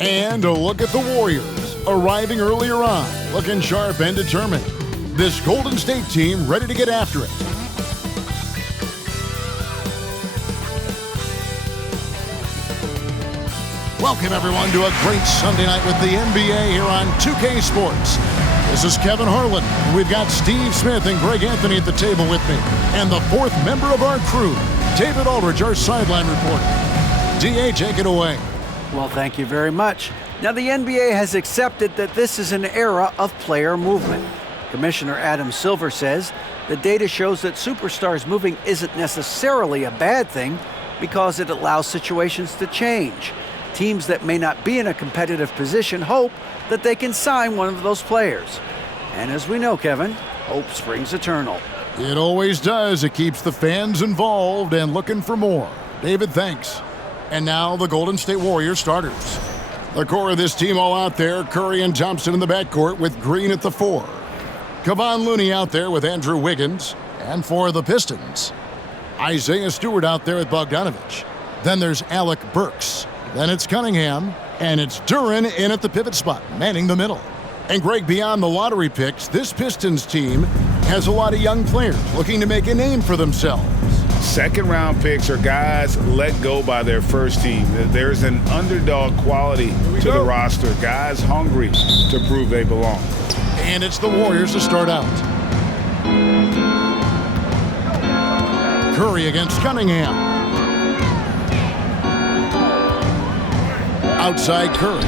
And a look at the Warriors, arriving earlier on, looking sharp and determined. This Golden State team ready to get after it. Welcome, everyone, to a great Sunday night with the NBA here on 2K Sports. This is Kevin Harlan. We've got Steve Smith and Greg Anthony at the table with me. And the fourth member of our crew, David Aldridge, our sideline reporter. DA, take it away. Well, thank you very much. Now, the NBA has accepted that this is an era of player movement. Commissioner Adam Silver says the data shows that superstars moving isn't necessarily a bad thing because it allows situations to change. Teams that may not be in a competitive position hope that they can sign one of those players. And as we know, Kevin, hope springs eternal. It always does. It keeps the fans involved and looking for more. David, thanks. And now the Golden State Warriors starters. The core of this team all out there, Curry and Thompson in the backcourt with Green at the 4. Kevon Looney out there with Andrew Wiggins. And for the Pistons, Isaiah Stewart out there with Bogdanovich. Then there's Alec Burks. Then it's Cunningham. And it's Duren in at the pivot spot, manning the middle. And Greg, beyond the lottery picks, this Pistons team has a lot of young players looking to make a name for themselves. Second-round picks are guys let go by their first team. There's an underdog quality to the roster. Guys hungry to prove they belong. And it's the Warriors to start out. Curry against Cunningham. Outside Curry.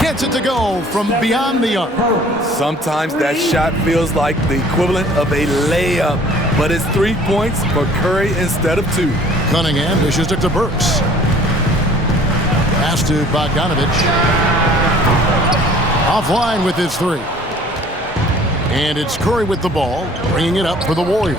Gets it to go from beyond the arc. Sometimes that shot feels like the equivalent of a layup, but it's 3 points for Curry instead of 2. Cunningham dishes it to Burks. Pass to Bogdanovich. Offline with his 3. And it's Curry with the ball, bringing it up for the Warriors.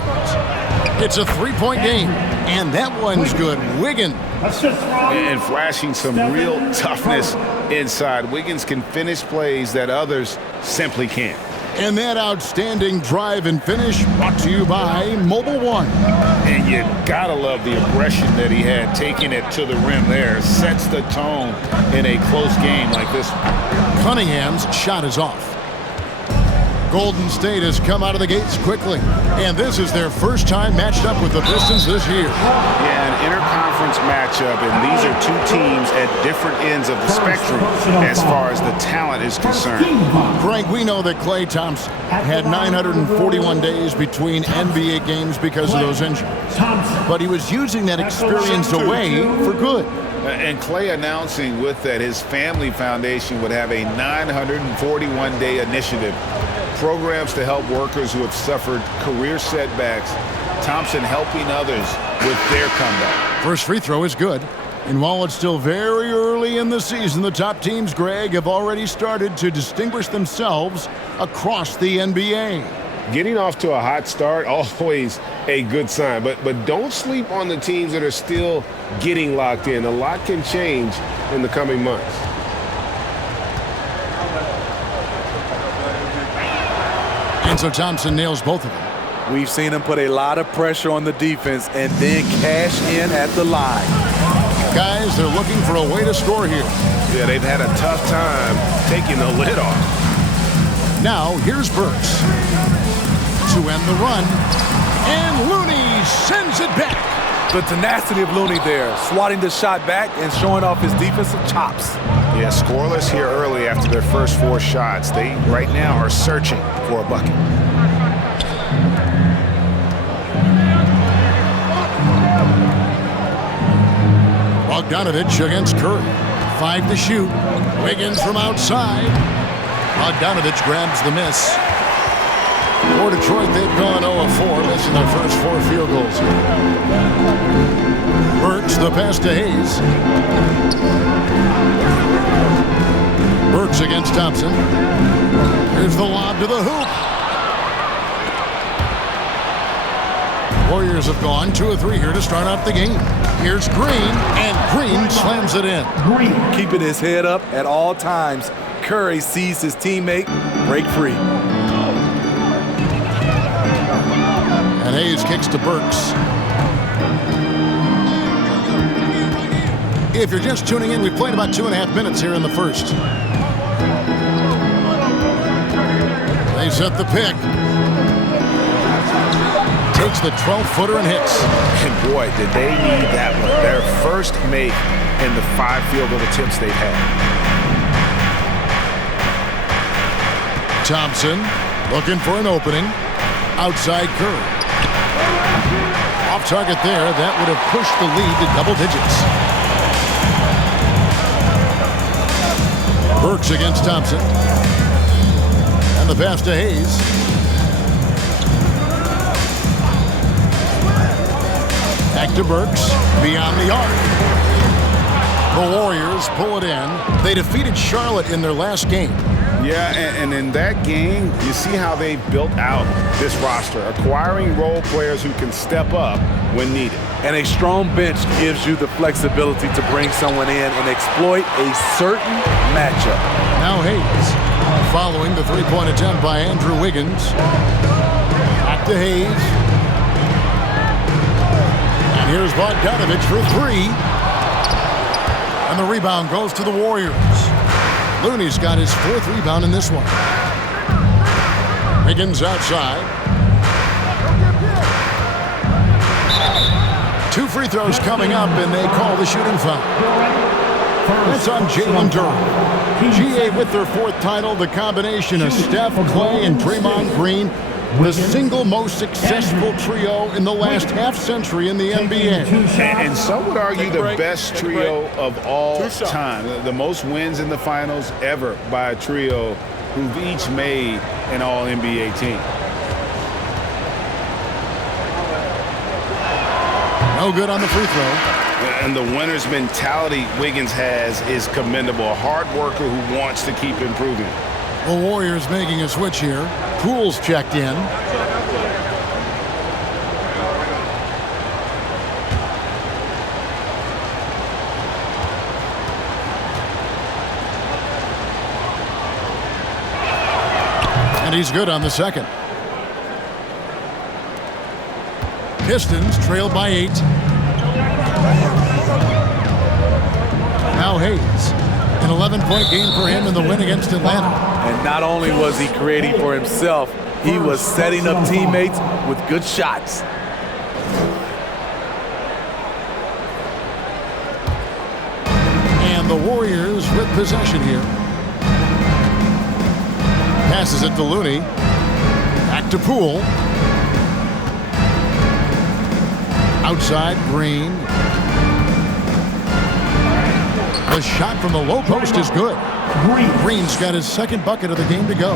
It's a 3-point game, and that one's good. Wiggins. And flashing some real toughness inside. Wiggins can finish plays that others simply can't. And that outstanding drive and finish brought to you by Mobile One. And you gotta love the aggression that he had, taking it to the rim there. Sets the tone in a close game like this one. Cunningham's shot is off. Golden State has come out of the gates quickly, and this is their first time matched up with the Pistons this year. Yeah, an interconference matchup, and these are two teams at different ends of the spectrum as far as the talent is concerned. Frank, we know that Klay Thompson had 941 days between NBA games because of those injuries, but he was using that experience away for good. And Klay announcing with that his family foundation would have a 941-day initiative. Programs to help workers who have suffered career setbacks. Thompson helping others with their comeback. First free throw is good. And while it's still very early in the season, the top teams, Greg, have already started to distinguish themselves across the NBA. Getting off to a hot start, always a good sign. But don't sleep on the teams that are still getting locked in. A lot can change in the coming months. And so Thompson nails both of them. We've seen him put a lot of pressure on the defense and then cash in at the line. Guys, they're looking for a way to score here. Yeah, they've had a tough time taking the lid off. Now, here's Burks to end the run. And Looney sends it back. The tenacity of Looney there, swatting the shot back and showing off his defensive chops. Yeah, scoreless here early after their first 4 shots. They, right now, are searching for a bucket. Bogdanovich against Curry. 5 to shoot. Wiggins from outside. Bogdanovich grabs the miss. For Detroit, they've gone 0-4, missing their first 4 field goals here. Burks, the pass to Hayes. Burks against Thompson. Here's the lob to the hoop. Warriors have gone 2 of 3 here to start out the game. Here's Green, and Green slams it in. Keeping his head up at all times, Curry sees his teammate break free. And Hayes kicks to Burks. If you're just tuning in, we've played about 2.5 minutes here in the first. They set the pick. Takes the 12-footer and hits. And boy, did they need that one. Their first make in the 5 field goal attempts they've had. Thompson looking for an opening. Outside Curry. Off target there. That would have pushed the lead to double digits. Burks against Thompson. And the pass to Hayes. Back to Burks. Beyond the arc. The Warriors pull it in. They defeated Charlotte in their last game. Yeah, and in that game, you see how they've built out this roster, acquiring role players who can step up when needed. And a strong bench gives you the flexibility to bring someone in and exploit a certain matchup. Now Hayes, following the three-point attempt by Andrew Wiggins. Back to Hayes. And here's Bogdanovich for 3. And the rebound goes to the Warriors. Looney's got his 4th rebound in this one. Wiggins outside. 2 free throws coming up, and they call the shooting foul. That's on Jalen Durham. GA with their 4th title, the combination of Steph, Clay, and Draymond Green, the single most successful trio in the last half-century in the NBA. And some would argue the best trio of all time. The most wins in the finals ever by a trio who've each made an All-NBA team. No good on the free throw. And the winner's mentality Wiggins has is commendable. A hard worker who wants to keep improving. The Warriors making a switch here. Poole's checked in. And he's good on the second. Pistons trailed by 8. Now Hayes. An 11-point game for him in the win against Atlanta. And not only was he creating for himself, he was setting up teammates with good shots. And the Warriors with possession here. Passes it to Looney. Back to Poole. Outside, Green. The shot from the low post is good. Green's got his 2nd bucket of the game to go.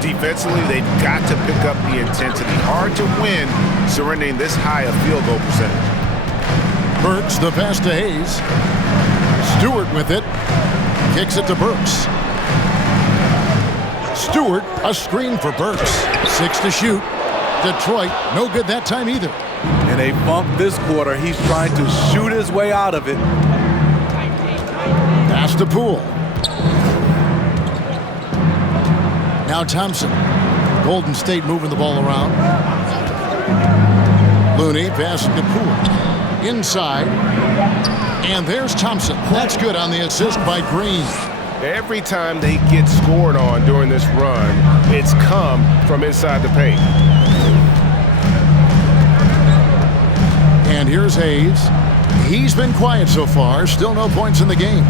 Defensively, they've got to pick up the intensity. Hard to win surrendering this high a field goal percentage. Burks, the pass to Hayes. Stewart with it. Kicks it to Burks. Stewart, a screen for Burks. 6 to shoot. Detroit, no good that time either. In a bump this quarter, he's trying to shoot his way out of it. Pass to Poole. Now Thompson. Golden State moving the ball around. Looney passing to Poole. Inside. And there's Thompson. That's good on the assist by Green. Every time they get scored on during this run, it's come from inside the paint. And here's Hayes. He's been quiet so far. Still no points in the game.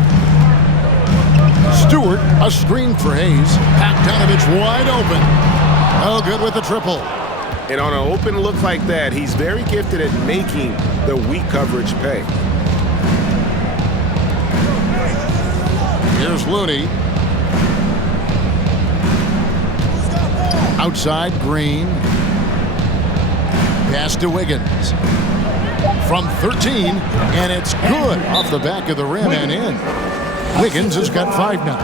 Stewart, a screen for Hayes. Bogdanovich wide open. Oh, good with the triple. And on an open look like that, he's very gifted at making the weak coverage pay. Here's Looney. Outside, Green. Pass to Wiggins. From 13, and it's good off the back of the rim and in. Wiggins has got 5 now.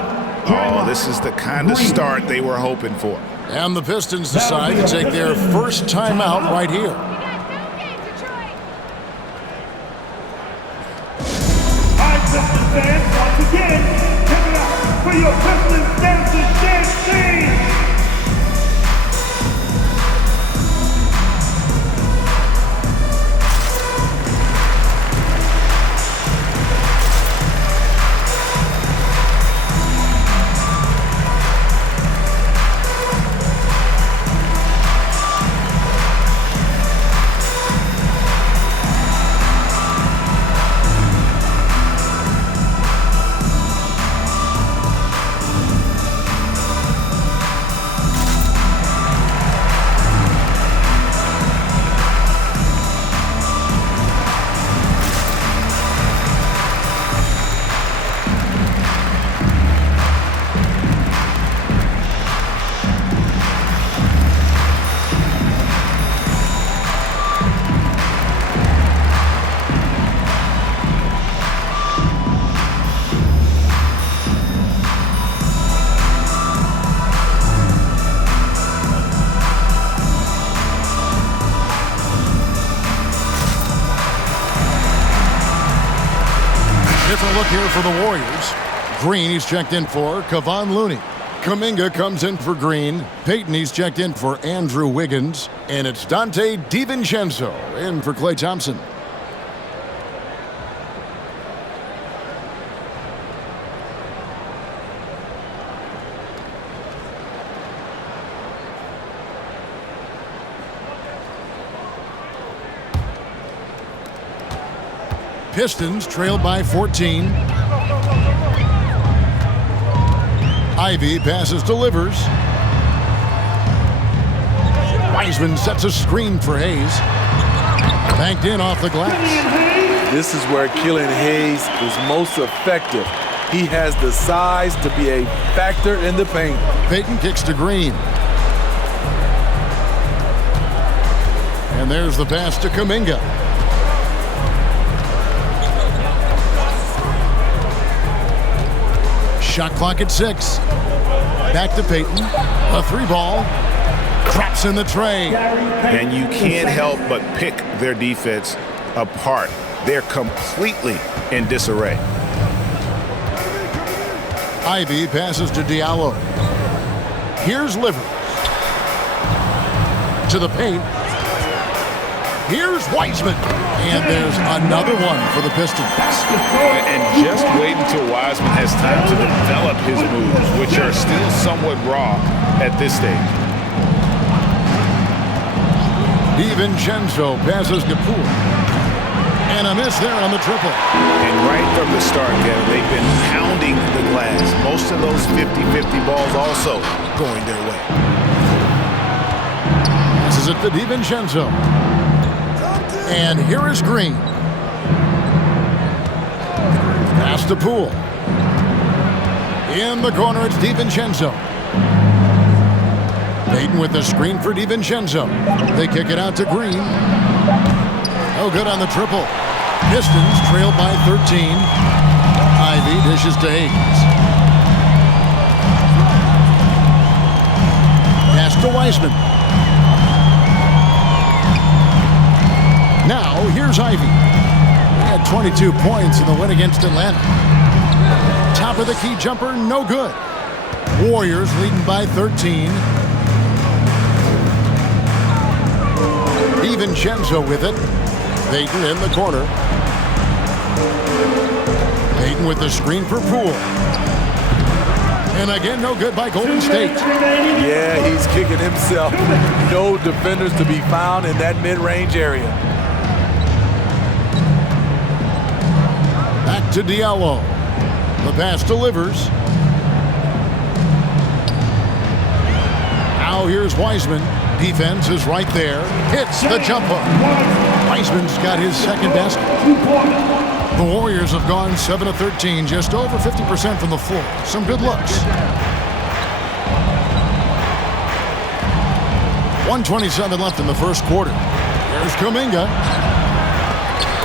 Oh, this is the kind of start they were hoping for. And the Pistons decide to take their first timeout right here. All right, Pistons fans, once again, give it up for your Pistons dancers, dance team. look here for the Warriors. Green, he's checked in for Kevon Looney. Kuminga comes in for Green. Payton, he's checked in for Andrew Wiggins. And it's Dante DiVincenzo in for Klay Thompson. Pistons trailed by 14. Ivy passes, delivers. Wiseman sets a screen for Hayes. Banked in off the glass. This is where Killian Hayes is most effective. He has the size to be a factor in the paint. Payton kicks to Green. And there's the pass to Kuminga. Shot clock at 6. Back to Payton. A 3-ball. Traps in the tray. And you can't help but pick their defense apart. They're completely in disarray. Ivy passes to Diallo. Here's Livers. To the paint. Here's Wiseman. And there's another one for the Pistons. And just wait until Wiseman has time to develop his moves, which are still somewhat raw at this stage. DiVincenzo passes to Poole. And a miss there on the triple. And right from the start, Kevin, they've been pounding the glass. Most of those 50-50 balls also going their way. Passes it to DiVincenzo. And here is Green. Pass to Poole. In the corner, it's DiVincenzo. Payton with the screen for DiVincenzo. They kick it out to Green. Oh, good on the triple. Pistons trailed by 13. Ivy dishes to Hayes. Pass to Wiseman. Now, here's Ivy. He had 22 points in the win against Atlanta. Top of the key jumper, no good. Warriors leading by 13. DiVincenzo with it. Payton in the corner. Payton with the screen for Poole. And again, no good by Golden State. Yeah, he's kicking himself. No defenders to be found in that mid-range area. Back to Diallo. The pass delivers. Now here's Wiseman. Defense is right there. Hits the jump hook. Wiseman's got his second basket. The Warriors have gone 7 of 13, just over 50% from the floor. Some good looks. 1:27 left in the first quarter. Here's Kuminga.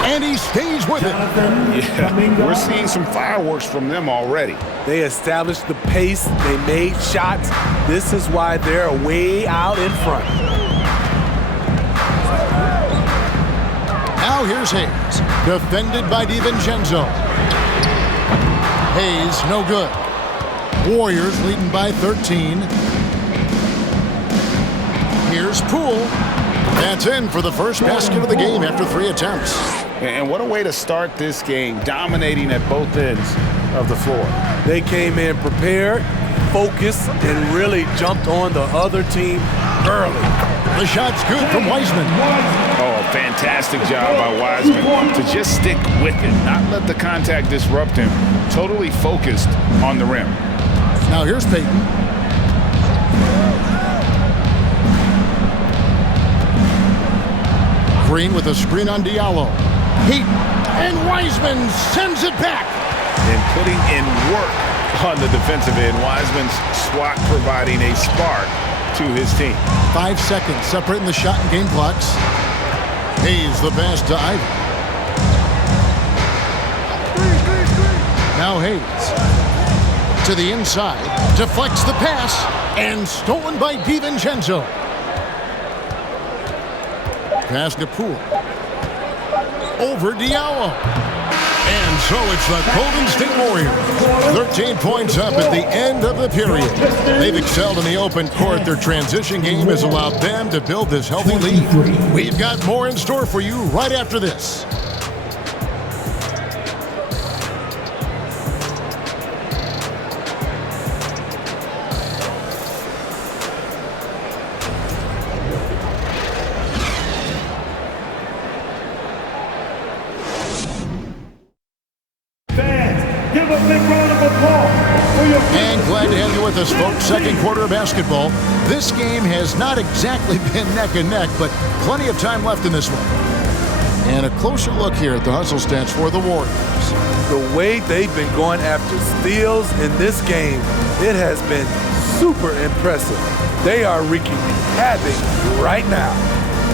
And he stays with it. Yeah, we're seeing some fireworks from them already. They established the pace. They made shots. This is why they're way out in front. Now here's Hayes. Defended by DiVincenzo. Hayes, no good. Warriors leading by 13. Here's Poole. That's in for the first basket of the game after 3 attempts. And what a way to start this game, dominating at both ends of the floor. They came in prepared, focused, and really jumped on the other team early. The shot's good from Wiseman. Oh, a fantastic job by Wiseman to just stick with it, not let the contact disrupt him. Totally focused on the rim. Now here's Payton. Green with a screen on Diallo. Heat, and Wiseman sends it back. And putting in work on the defensive end. Wiseman's swat providing a spark to his team. 5 seconds separating the shot and game clocks. Hayes the pass to Ivy. Now Hayes to the inside, deflects the pass, and stolen by DiVincenzo. Pass to Poole. Over Diallo. And so it's the Golden State Warriors. 13 points up at the end of the period. They've excelled in the open court. Their transition game has allowed them to build this healthy lead. We've got more in store for you right after this. Give a big round of applause for your... And glad to have you with us, folks. Second quarter of basketball. This game has not exactly been neck and neck, but plenty of time left in this one. And a closer look here at the hustle stats for the Warriors. The way they've been going after steals in this game, it has been super impressive. They are wreaking havoc right now.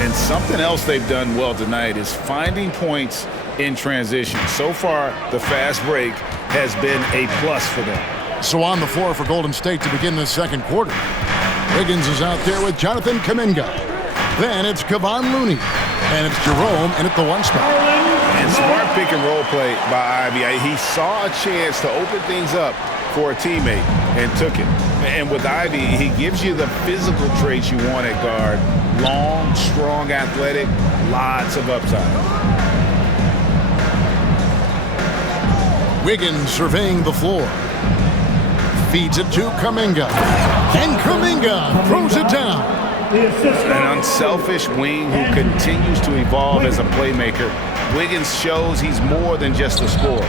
And something else they've done well tonight is finding points in transition. So far, the fast break has been a plus for them. So on the floor for Golden State to begin the second quarter. Wiggins is out there with Jonathan Kuminga. Then it's Kevon Looney. And it's Jerome in at the one spot. And smart pick and roll play by Ivy. He saw a chance to open things up for a teammate and took it. And with Ivy, he gives you the physical traits you want at guard. Long, strong, athletic, lots of upside. Wiggins surveying the floor. Feeds it to Kuminga. And Kuminga throws it down. An unselfish wing who continues to evolve as a playmaker. Wiggins shows he's more than just a scorer.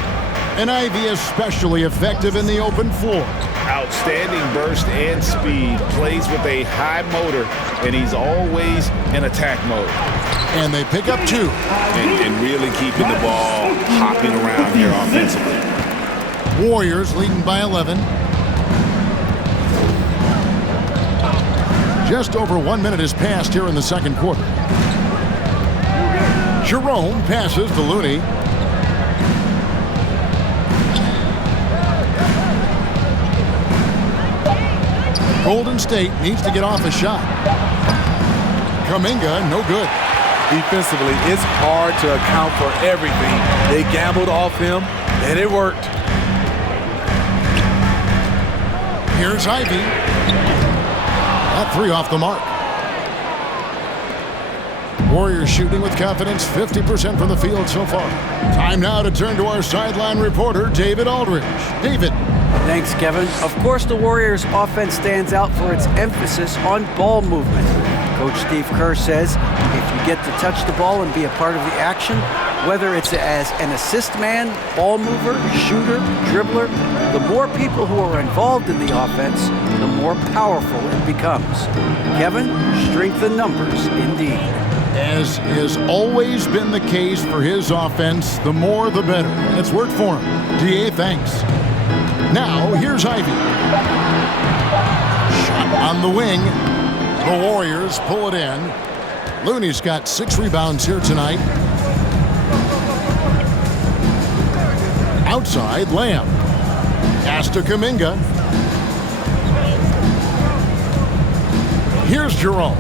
And Ivy especially effective in the open floor. Outstanding burst and speed. Plays with a high motor, and he's always in attack mode. And they pick up two. And really keeping the ball hopping around here offensively. Warriors leading by 11. Just over 1 minute has passed here in the second quarter. Jerome passes to Looney. Golden State needs to get off a shot. Kuminga, no good. Defensively, it's hard to account for everything. They gambled off him, and it worked. Here's Ivy. That three off the mark. Warriors shooting with confidence, 50% from the field so far. Time now to turn to our sideline reporter, David Aldridge. David. Thanks, Kevin. Of course, the Warriors' offense stands out for its emphasis on ball movement. Coach Steve Kerr says if you get to touch the ball and be a part of the action, whether it's as an assist man, ball mover, shooter, dribbler, the more people who are involved in the offense, the more powerful it becomes. Kevin, strength in numbers, indeed. As has always been the case for his offense, the more the better. And it's worked for him. DA, thanks. Now, here's Ivy. Shot on the wing. The Warriors pull it in. Looney's got 6 rebounds here tonight. Outside, Lamb. Pass to Kuminga. Here's Jerome.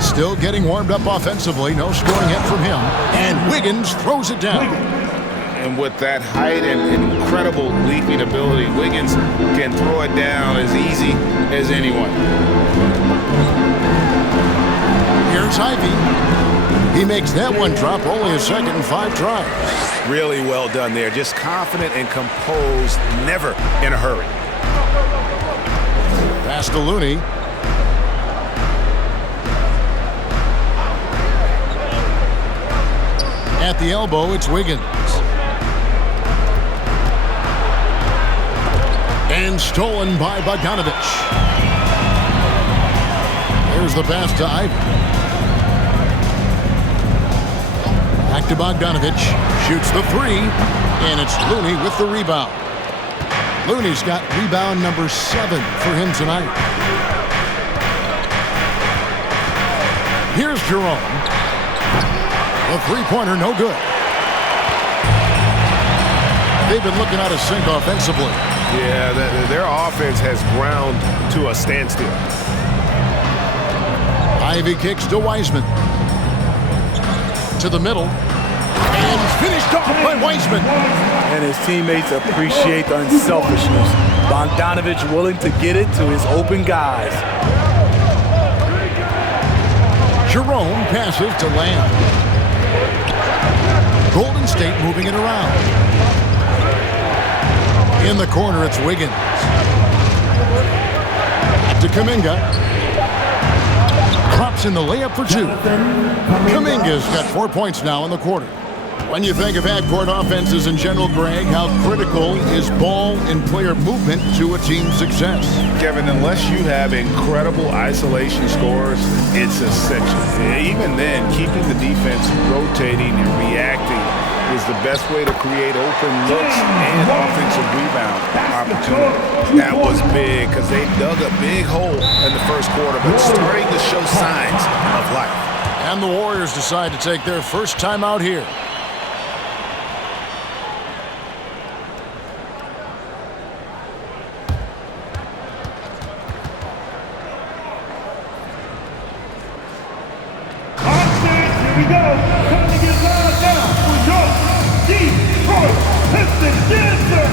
Still getting warmed up offensively. No scoring hit from him. And Wiggins throws it down. And with that height and incredible leaping ability, Wiggins can throw it down as easy as anyone. Here's Ivy. He makes that one drop, only a second and 5 tries. Really well done there. Just confident and composed, never in a hurry. Pass to Looney. At the elbow, it's Wiggins. And stolen by Bogdanovich. There's the pass to Ivy. Back to Bogdanovich. Shoots the 3. And it's Looney with the rebound. Looney's got rebound number 7 for him tonight. Here's Jerome. The three-pointer, no good. They've been looking out of sync offensively. Yeah, their offense has ground to a standstill. Ivy kicks to Wiseman. To the middle. And finished off by Wiseman. And his teammates appreciate the unselfishness. Bogdanovich willing to get it to his open guys. Jerome passes to Lamb. Golden State moving it around. In the corner, it's Wiggins. To Kuminga. Drops in the layup for two. Kuminga's got 4 points now in the quarter. When you think of half-court offenses in general, Greg, how critical is ball and player movement to a team's success? Kevin, unless you have incredible isolation scores, it's essential. Even then, keeping the defense rotating and reacting is the best way to create open looks and offensive rebound opportunity. That was big because they dug a big hole in the first quarter, but starting to show signs of life. And the Warriors decide to take their first time out here. Here we go. Time to get loud now for your Detroit Pistons dancer.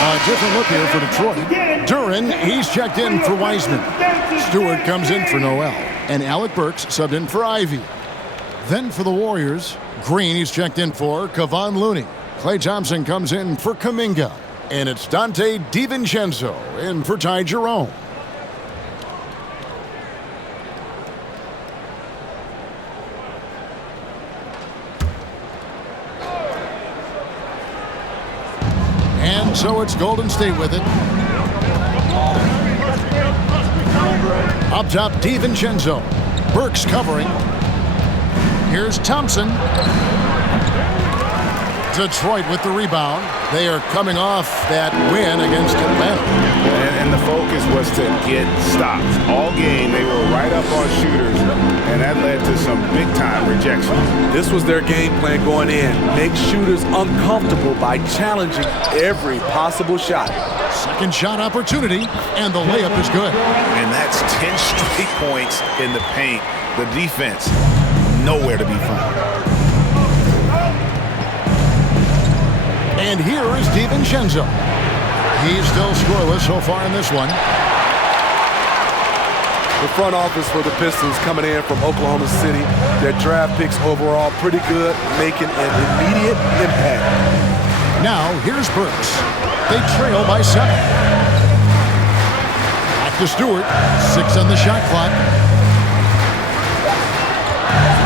A different look here for Detroit. Duran, he's checked in for Wiseman. Stewart comes in for Noel. And Alec Burks subbed in for Ivy. Then for the Warriors, Green, he's checked in for Kevon Looney. Klay Thompson comes in for Kuminga. And it's Dante DiVincenzo in for Ty Jerome. And so it's Golden State with it. Up top, DiVincenzo. Burks covering. Here's Thompson. Detroit with the rebound. They are coming off that win against Atlanta. And the focus was to get stops. All game, they were right up on shooters, and that led to some big-time rejections. This was their game plan going in. Make shooters uncomfortable by challenging every possible shot. Second shot opportunity, and the layup is good. And that's 10 straight points in the paint. The defense, nowhere to be found. And here is DiVincenzo. He's still scoreless so far in this one. The front office for the Pistons coming in from Oklahoma City. Their draft picks overall pretty good, making an immediate impact. Now here's Burks. They trail by 7. Back to Stewart. 6 on the shot clock.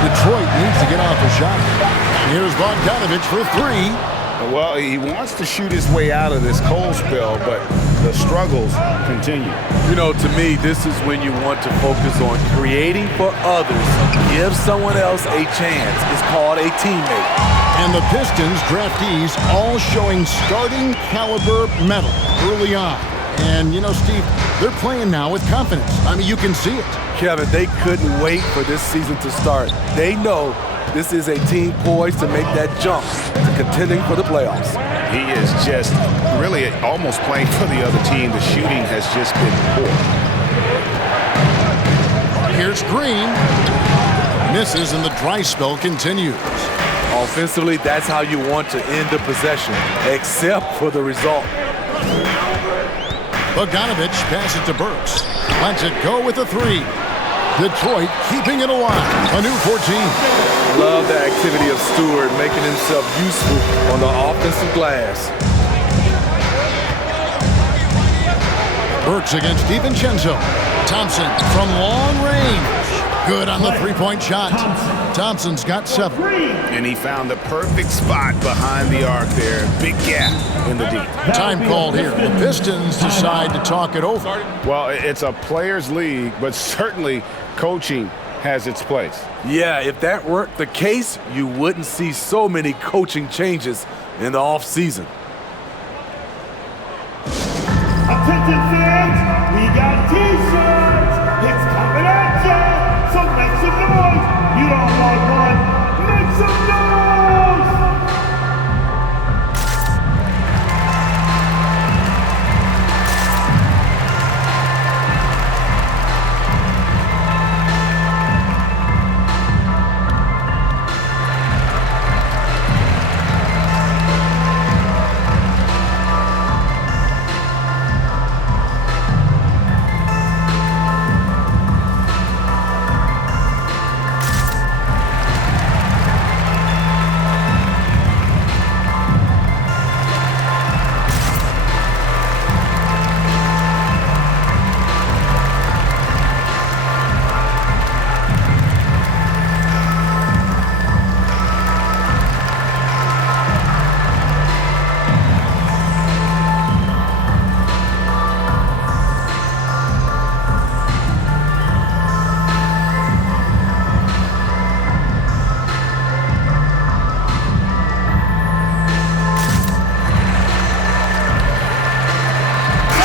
Detroit needs to get off a shot. Here's Bogdanovich for 3. Well, he wants to shoot his way out of this cold spell, but the struggles continue. You know, to me, this is when you want to focus on creating for others. Give someone else a chance. It's called a teammate. And the Pistons draftees all showing starting caliber metal early on. And, you know, Steve, they're playing now with confidence. I mean, you can see it. Kevin, they couldn't wait for this season to start. They know this is a team poised to make that jump to contending for the playoffs. He is just really almost playing for the other team. The shooting has just been poor. Here's Green. Misses and the dry spell continues. Offensively, that's how you want to end the possession, except for the result. Bogdanovich passes it to Burks. Lets it go with a three. Detroit keeping it alive. A new 14. Love the activity of Stewart, making himself useful on the offensive glass. Burks against DiVincenzo. Thompson from long range. Good on the three-point shot. Thompson's got 7. And he found the perfect spot behind the arc there. Big gap in the deep. Time called here. The Pistons decide to talk it over. Well, it's a players' league, but certainly coaching has its place. Yeah, if that weren't the case, you wouldn't see so many coaching changes in the offseason. Attention fans, we got t-shirts. It's coming at ya. So make some noise. You don't want one. Make some noise.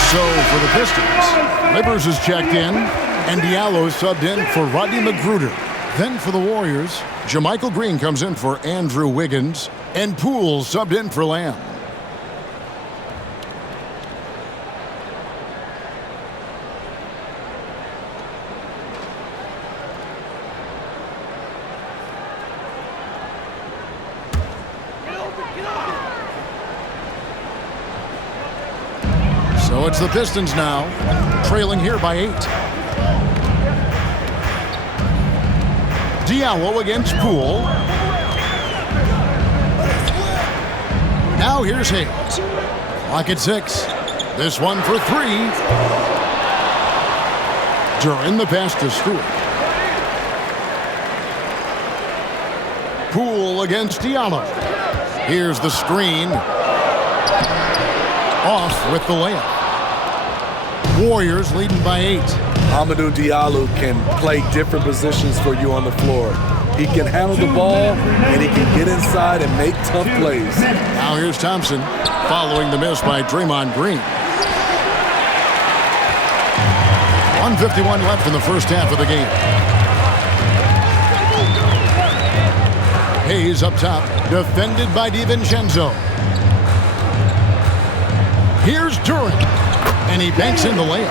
So for the Pistons, Livers is checked in, and Diallo subbed in for Rodney Magruder. Then for the Warriors, JaMychal Green comes in for Andrew Wiggins, and Poole subbed in for Lamb. So it's the Pistons now, trailing here by 8. Diallo against Poole. Now here's Hayes. Clock at 6. This one for 3. During the pass to Stewart. Poole against Diallo. Here's the screen. Off with the layup. Warriors leading by 8. Amadou Diallo can play different positions for you on the floor. He can handle the ball, and he can get inside and make tough plays. Now here's Thompson, following the miss by Draymond Green. 1:51 left in the first half of the game. Hayes up top, defended by DiVincenzo. Here's Duren, and he banks in the layup.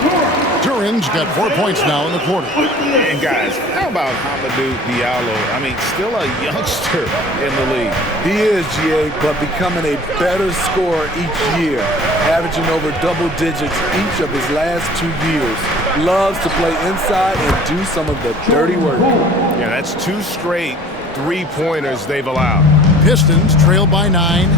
Duren's got 4 points now in the quarter. And guys, how about Amadou Diallo? I mean, still a youngster in the league. He is, GA, but becoming a better scorer each year, averaging over double digits each of his last 2 years. Loves to play inside and do some of the dirty work. Yeah, that's 2 straight 3-pointers they've allowed. Pistons trail by 9.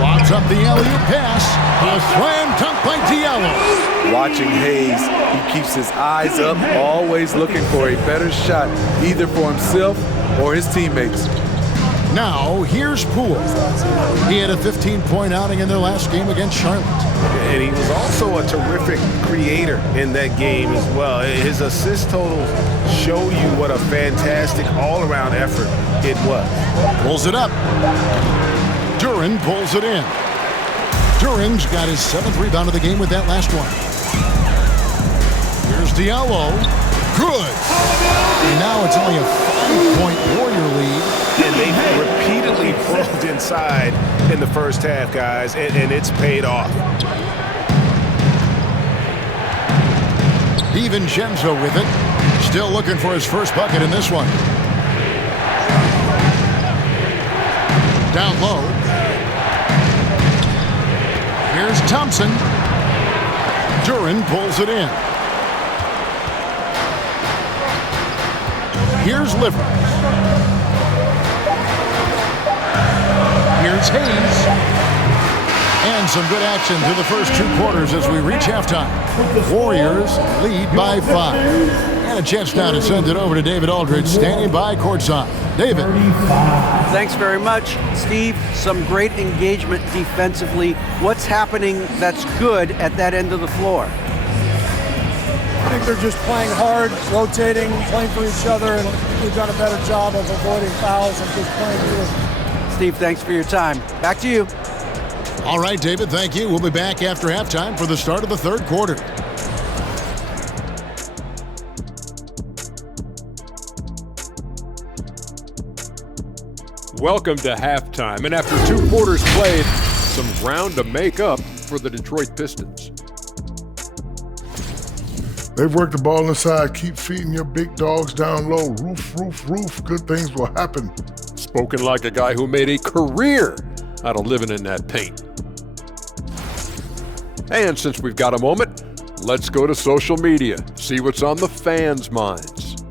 Lobs up the alley-oop pass. A slam dunk by Diallo. Watching Hayes, he keeps his eyes up, always looking for a better shot, either for himself or his teammates. Now, here's Poole. He had a 15-point outing in their last game against Charlotte. And he was also a terrific creator in that game as well. His assist totals show you what a fantastic all-around effort it was. Pulls it up. Duren pulls it in. Duren's got his 7th rebound of the game with that last one. Here's Diallo. Good. And now it's only a 5-point Warrior lead. And they repeatedly probed inside in the first half, guys, and it's paid off. DiVincenzo with it. Still looking for his first bucket in this one. Down low. Here's Thompson. Duren pulls it in. Here's Livers. Here's Hayes. And some good action through the first 2 quarters as we reach halftime. Warriors lead by 5. And a chance now to send it over to David Aldridge, standing by courtside. David. Thanks very much, Steve. Some great engagement defensively. What's happening that's good at that end of the floor? I think they're just playing hard, rotating, playing for each other, and we've done a better job of avoiding fouls and just playing through. Steve, thanks for your time. Back to you. All right, David, thank you. We'll be back after halftime for the start of the 3rd quarter. Welcome to halftime, and after 2 quarters played, some ground to make up for the Detroit Pistons. They've worked the ball inside. Keep feeding your big dogs down low. Roof, roof, roof. Good things will happen. Spoken like a guy who made a career out of living in that paint. And since we've got a moment, let's go to social media, see what's on the fans' minds.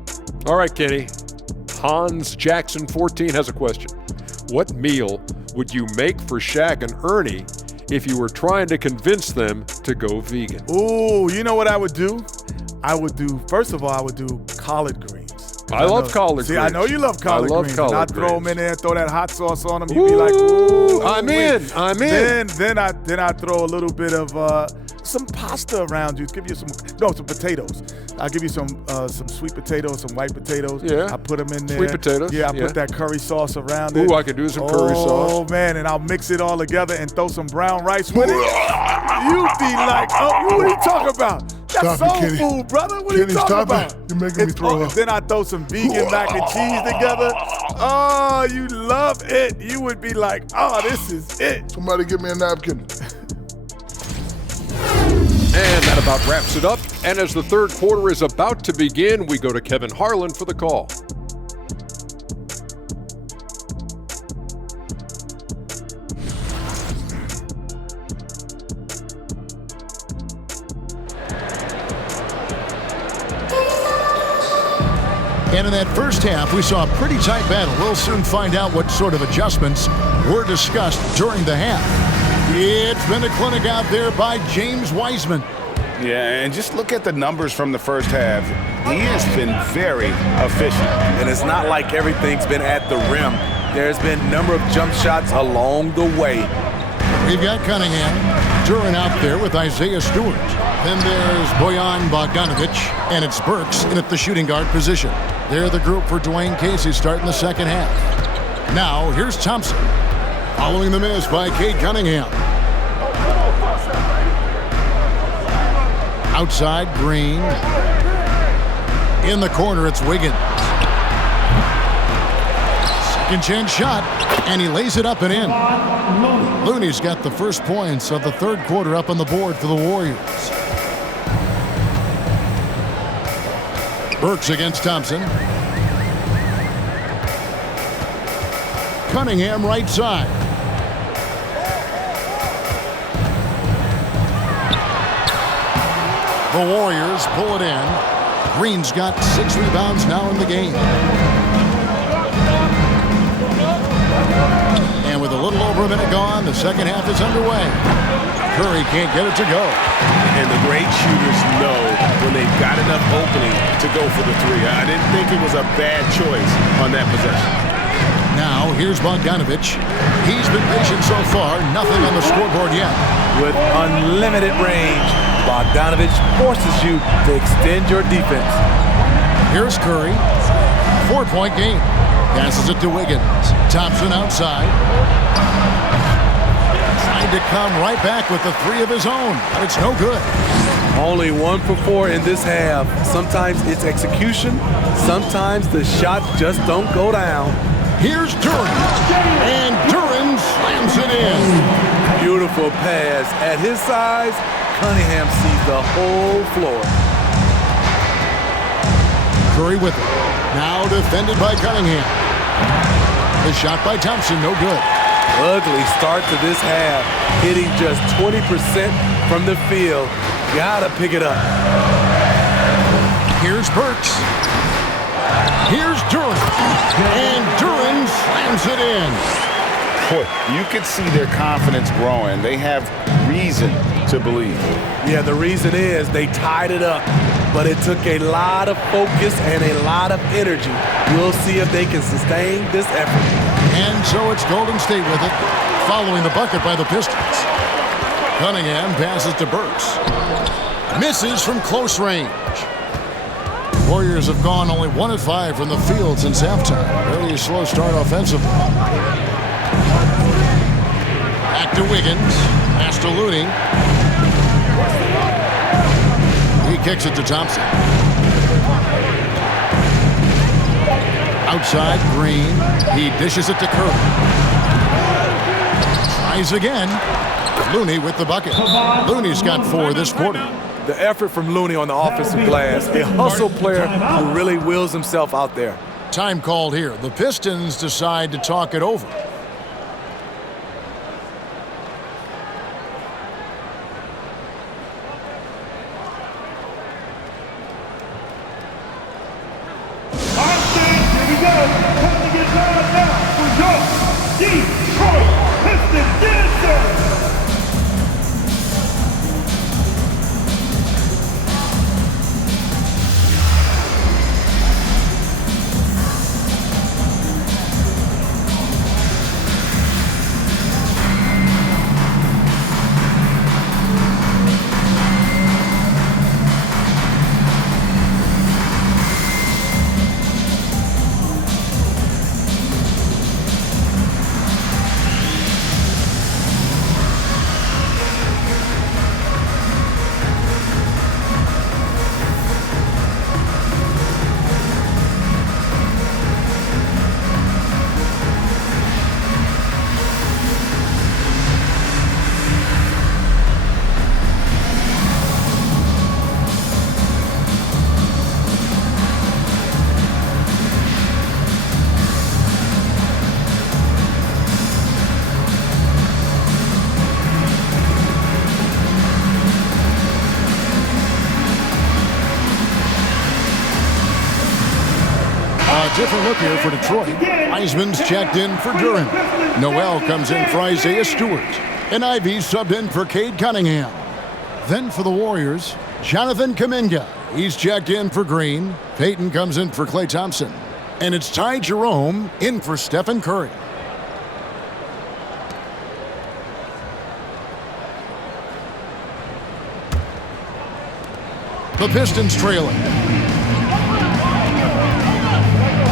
All right, Kenny. Hans Jackson 14 has a question. What meal would you make for Shaq and Ernie if you were trying to convince them to go vegan? Ooh, you know what I would do? First of all, I would do collard greens. I love collard greens. See, I know you love collard greens. Collard I'd throw greens. them in there, throw that hot sauce on them. You'd be like, ooh. I'm in. Then I throw a little bit of some pasta around you. Give you some potatoes. I'll give you some sweet potatoes, some white potatoes. Yeah. I put them in there. Sweet potatoes. Yeah, I put that curry sauce around it. Ooh, I could do some curry sauce. Oh, man, and I'll mix it all together and throw some brown rice with it. You'd be like, oh, what are you talking about? That's Stop soul it, Kenny. food, brother. What are you Kenny, talking stop about? it. You're making me throw up. Then I throw some vegan mac and cheese together. Oh, you love it. You would be like, oh, this is it. Somebody give me a napkin. And that about wraps it up. And as the 3rd quarter is about to begin, we go to Kevin Harlan for the call. And in that first half, we saw a pretty tight battle. We'll soon find out what sort of adjustments were discussed during the half. It's been a clinic out there by James Wiseman. Yeah, and just look at the numbers from the first half. He has been very efficient. And it's not like everything's been at the rim. There's been a number of jump shots along the way. We've got Cunningham, Duren out there with Isaiah Stewart. Then there's Bojan Bogdanovic, and it's Burks in at the shooting guard position. They're the group for Dwayne Casey starting the second half. Now, here's Thompson, following the miss by Cade Cunningham. Outside, Green. In the corner, it's Wiggins. Second chance shot, and he lays it up and in. Looney's got the first points of the 3rd quarter up on the board for the Warriors. Burks against Thompson. Cunningham right side. The Warriors pull it in. Green's got 6 rebounds now in the game. And with a little over a minute gone, the second half is underway. Curry can't get it to go. And the great shooters know when they've got enough opening to go for the 3. I didn't think it was a bad choice on that possession. Now, here's Bogdanovic. He's been patient so far, nothing on the scoreboard yet. With unlimited range, Bogdanovic forces you to extend your defense. Here's Curry. 4-point game. Passes it to Wiggins. Thompson outside. Trying to come right back with the 3 of his own, but it's no good. Only 1 for 4 in this half. Sometimes it's execution. Sometimes the shots just don't go down. Here's Duren. And Duren slams it in. Beautiful pass. At his size, Cunningham sees the whole floor. Curry with it. Now defended by Cunningham. The shot by Thompson, no good. Ugly start to this half, hitting just 20% from the field. Gotta pick it up. Here's Burks. Here's Duran. And Duran slams it in. Boy, you can see their confidence growing. They have reason to believe. Yeah, the reason is they tied it up, but it took a lot of focus and a lot of energy. We'll see if they can sustain this effort. And so it's Golden State with it, following the bucket by the Pistons. Cunningham passes to Burks. Misses from close range. Warriors have gone only 1 of 5 from the field since halftime. Very slow start offensively. Back to Wiggins. Pass to Looney. He kicks it to Thompson. Outside, Green. He dishes it to Curry. Tries again. Looney with the bucket. Looney's got 4 this quarter. The effort from Looney on the offensive glass, a hustle player who really wills himself out there. Time called here. The Pistons decide to talk it over. Here we go. Time to get down now for your Detroit Pistons dancers. Different look here for Detroit. Wiseman's checked in for Duran. Noel comes in for Isaiah Stewart. And Ivy subbed in for Cade Cunningham. Then for the Warriors, Jonathan Kuminga. He's checked in for Green. Payton comes in for Klay Thompson. And it's Ty Jerome in for Stephen Curry. The Pistons trailing.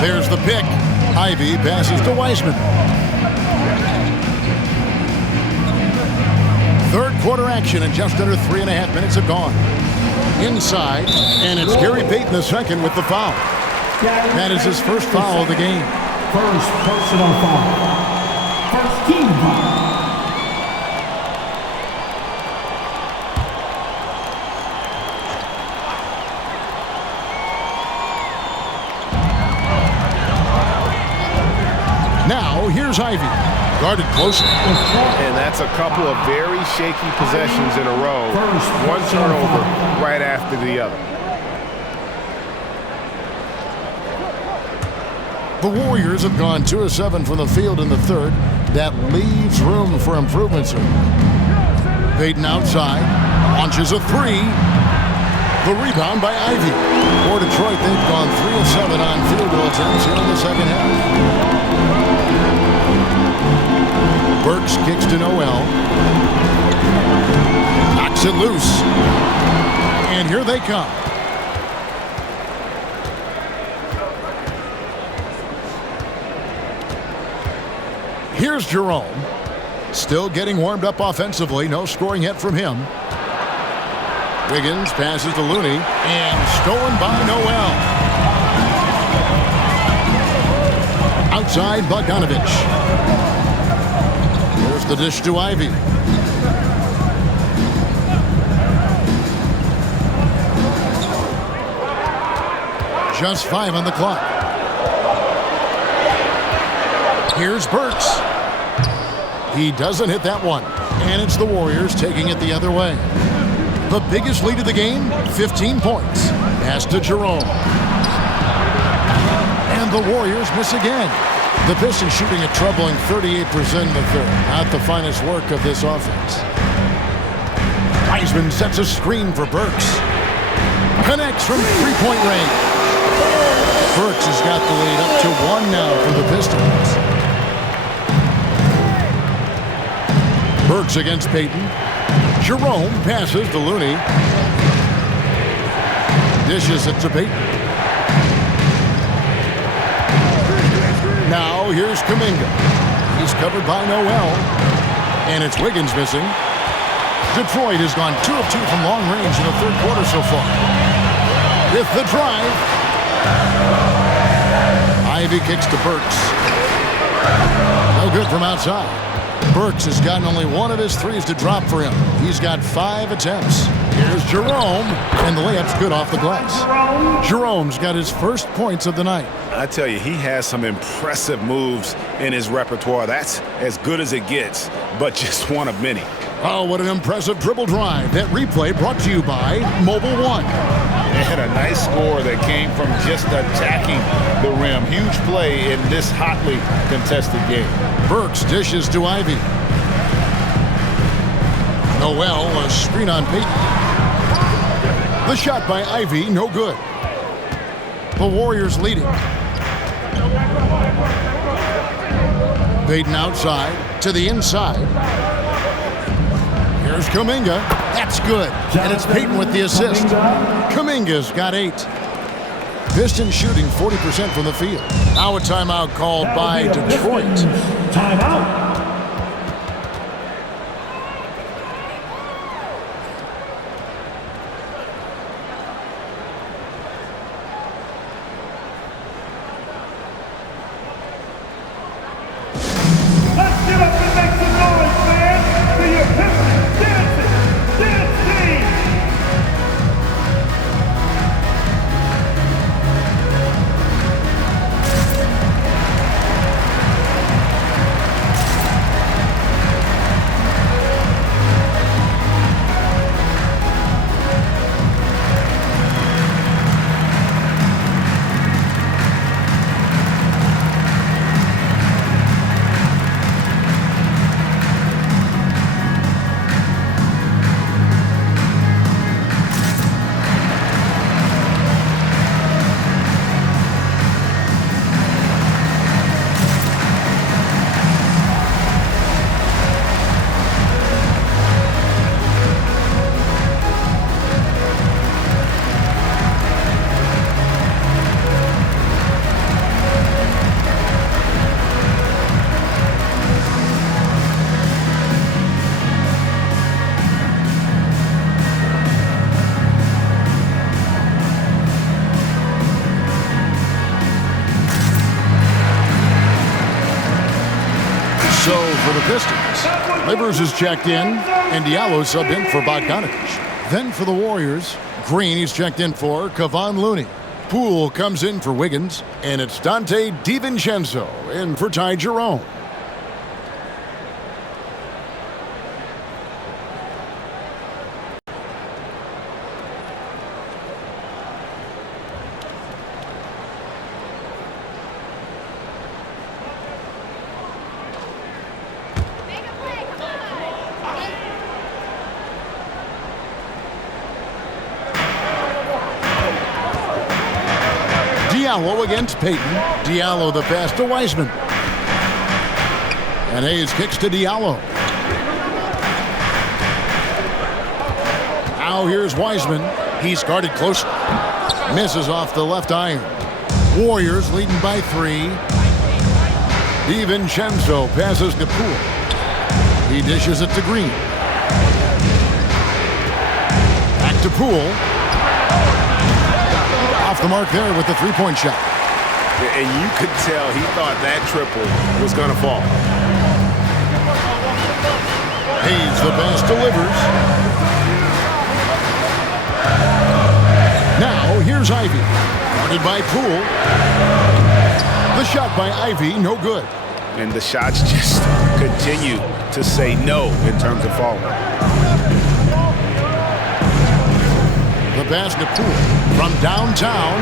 There's the pick. Ivy passes to Wiseman. Third quarter action and just under 3.5 minutes have gone. Inside, and it's Gary Payton II with the foul. That is his first foul of the game. First personal foul. First team foul. Now, here's Ivy, guarded closely. And that's a couple of very shaky possessions in a row. One turnover right after the other. The Warriors have gone 2 of 7 from the field in the third. That leaves room for improvement, sir. Payton outside, launches a 3. The rebound by Ivy. For Detroit, they've gone 3 of 7 on field goal attempts here in the second half. Burks kicks to Noel. Knocks it loose. And here they come. Here's Jerome. Still getting warmed up offensively. No scoring yet from him. Wiggins passes to Looney. And stolen by Noel. Outside, Bogdanovich. There's the dish to Ivy. Just 5 on the clock. Here's Burks. He doesn't hit that one. And it's the Warriors taking it the other way. The biggest lead of the game, 15 points. Pass to Jerome. And the Warriors miss again. The Pistons shooting a troubling 38% in the third. Not the finest work of this offense. Wiseman sets a screen for Burks. Connects from three-point range. Burks has got the lead up to 1 now for the Pistons. Burks against Payton. Jerome passes to Looney. Dishes it to Payton. Now here's Kuminga. He's covered by Noel. And it's Wiggins missing. Detroit has gone 2 of 2 from long range in the third quarter so far. With the drive. Ivy kicks to Burks. No good from outside. Burks has gotten only 1 of his threes to drop for him. He's got 5 attempts. Here's Jerome, and the layup's good off the glass. Jerome's got his first points of the night. I tell you, he has some impressive moves in his repertoire. That's as good as it gets, but just one of many. Oh, what an impressive dribble drive. That replay brought to you by Mobile One. They had a nice score that came from just attacking the rim. Huge play in this hotly contested game. Burks dishes to Ivy. Noel, a screen on Payton. The shot by Ivy, no good. The Warriors leading. Payton outside to the inside. Here's Kuminga. That's good. And it's Payton with the assist. Kuminga's got 8. Pistons shooting 40% from the field. Now a timeout called by Detroit. Timeout. Let's get up and make some noise, fans, for your Pistons dancing, dance team. So for the Pistons, Livers is checked in, and Diallo subbed in for Bogdanovich. Then for the Warriors, Green he's checked in for Kevon Looney. Poole comes in for Wiggins, and it's Dante DiVincenzo in for Ty Jerome. Diallo against Payton. Diallo the pass to Wiseman. And Hayes kicks to Diallo. Now here's Wiseman. He's guarded closely. Misses off the left iron. Warriors leading by 3. DiVincenzo passes to Poole. He dishes it to Green. Back to Poole. Off the mark there with the three-point shot. And you could tell he thought that triple was going to fall. Hayes, the pass delivers. Now, here's Ivy. Guarded by Poole. The shot by Ivy, no good. and the shots just continue to say no in terms of falling. The pass to Poole from downtown.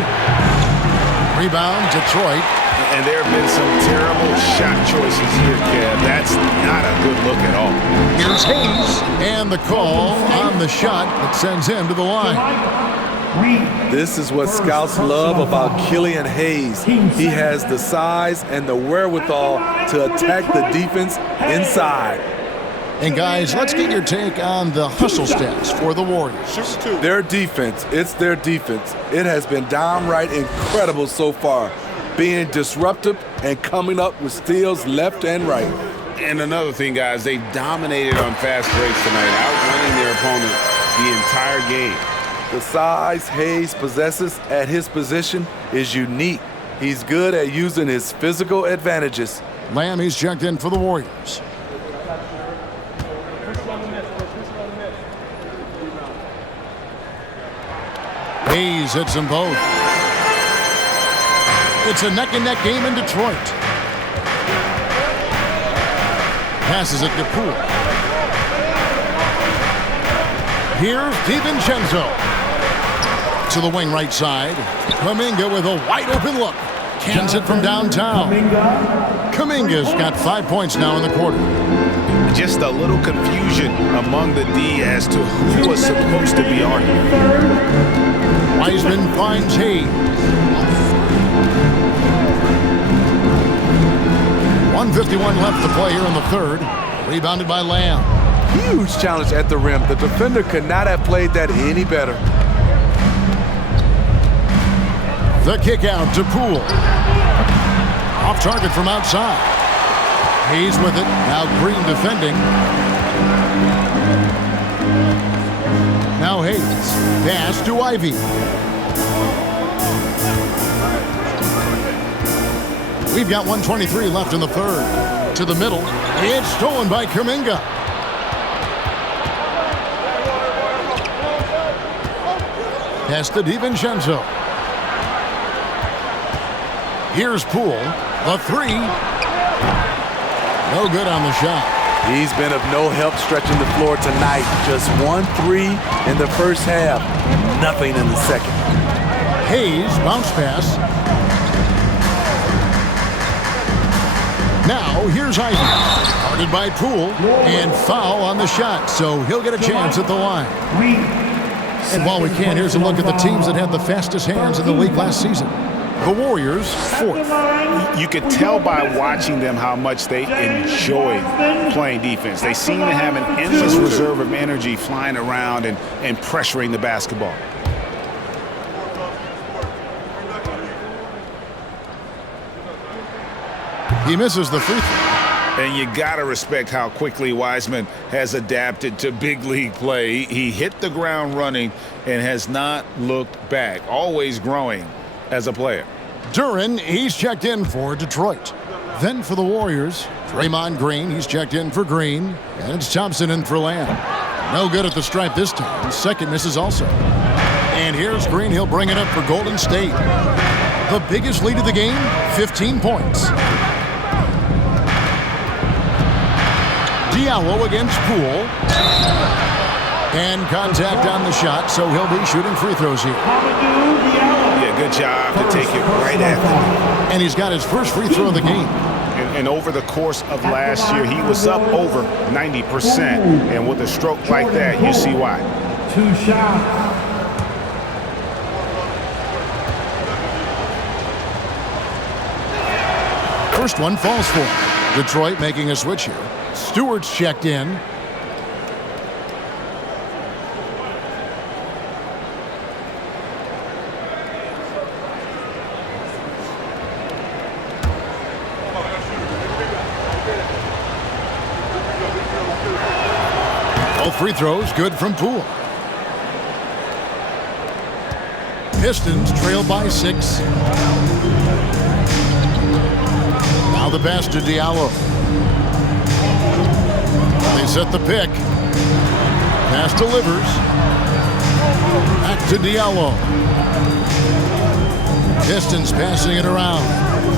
Rebound, Detroit. And there have been some terrible shot choices here, Kev. That's not a good look at all. Here's Hayes. And the call on the shot that sends him to the line. This is what scouts love about Killian Hayes. He has the size and the wherewithal to attack the defense inside. And guys, let's get your take on the hustle stats for the Warriors. Their defense, it's their defense. It has been downright incredible so far, being disruptive and coming up with steals left and right. And another thing, guys, they've dominated on fast breaks tonight, outrunning their opponent the entire game. The size Hayes possesses at his position is unique. He's good at using his physical advantages. Lamb, he's checked in for the Warriors. Hayes hits them both. It's a neck-and-neck game in Detroit. Passes it to Poole. Here's DiVincenzo. To the wing right side. Kuminga with a wide-open look. Cans it from downtown. Kuminga's got 5 points now in the quarter. Just a little confusion among the D as to who was supposed to be on here. Wiseman finds Hayes. 1:51 left to play here in the third. Rebounded by Lamb. Huge challenge at the rim. The defender could not have played that any better. The kick out to Poole. Off target from outside. Hayes with it. Now Green defending. Now Hayes. Pass to Ivy. We've got 1:23 left in the third. To the middle. It's stolen by Kuminga. Pass to DiVincenzo. Here's Poole. The three. No good on the shot. He's been of no help stretching the floor tonight. Just 1-3 in the first half. Nothing in the second. Hayes, bounce pass. Now, here's Ivy. Guarded by Poole. And foul on the shot, so he'll get a chance at the line. And while we can, here's a look at the teams that had the fastest hands in the league last season. The Warriors, fourth. You could tell by watching them how much they enjoy playing defense. They seem to have an endless reserve of energy flying around and pressuring the basketball. He misses the free throw. And you got to respect how quickly Wiseman has adapted to big league play. He hit the ground running and has not looked back, always growing as a player. Duren, he's checked in for Detroit. Then for the Warriors, Draymond Green, he's checked in for Green. And it's Thompson in for Lamb. No good at the stripe this time. Second misses also. And here's Green, he'll bring it up for Golden State. The biggest lead of the game, 15 points. Diallo against Poole. And contact on the shot, so he'll be shooting free throws here. Yeah, good job to take it right at them. And he's got his first free throw of the game. And over the course of last year, he was up over 90%. And with a stroke like that, you see why. 2 shots. First one falls for him. Detroit making a switch here. Stewart's checked in. Both free throws good from Poole. Pistons trail by 6. Now the pass to Diallo. They set the pick. Pass delivers. Back to Diallo. Pistons passing it around.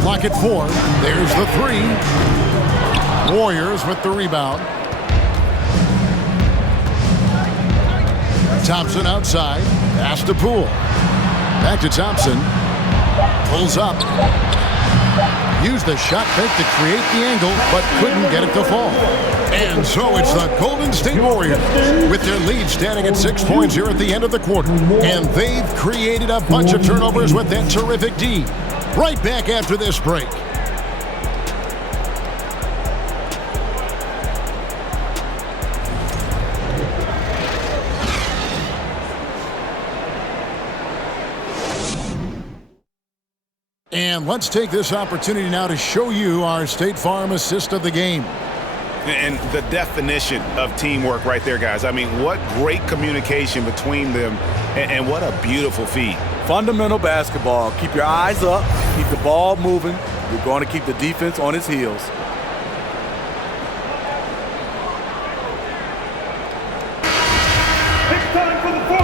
Clock at 4. There's the 3. Warriors with the rebound. Thompson outside. Pass to Poole. Back to Thompson. Pulls up. Used the shot fake to create the angle, but couldn't get it to fall. And so it's the Golden State Warriors with their lead standing at 6 points here at the end of the quarter. And they've created a bunch of turnovers with that terrific D. Right back after this break. And let's take this opportunity now to show you our State Farm assist of the game. And the definition of teamwork right there, guys. I mean, what great communication between them, and what a beautiful feed. Fundamental basketball. Keep your eyes up. Keep the ball moving. You're going to keep the defense on its heels.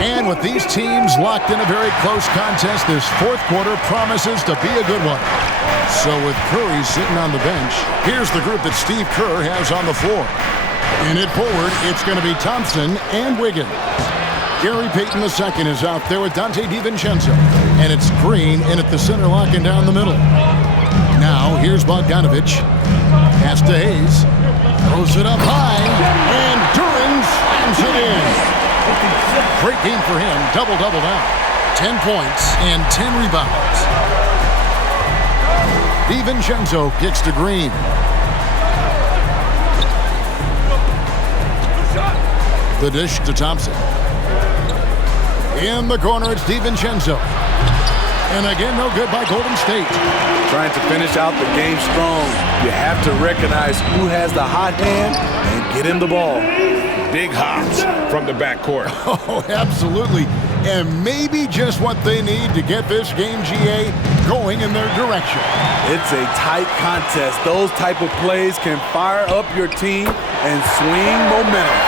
And with these teams locked in a very close contest, this fourth quarter promises to be a good one. So with Curry sitting on the bench, here's the group that Steve Kerr has on the floor. In it forward, it's going to be Thompson and Wiggins. Gary Payton II is out there with Dante DiVincenzo. And it's Green in at the center, locking down the middle. Now, here's Bogdanovich. Pass to Hayes. Throws it up high. And Duran slams it in. Great game for him. Double-double now. 10 points and 10 rebounds. DiVincenzo kicks to Green. The dish to Thompson. In the corner, it's DiVincenzo. And again, no good by Golden State. Trying to finish out the game strong. You have to recognize who has the hot hand and get him the ball. Big hops from the backcourt. Oh, absolutely. And maybe just what they need to get this game, GA, going in their direction. It's a tight contest. Those type of plays can fire up your team and swing momentum.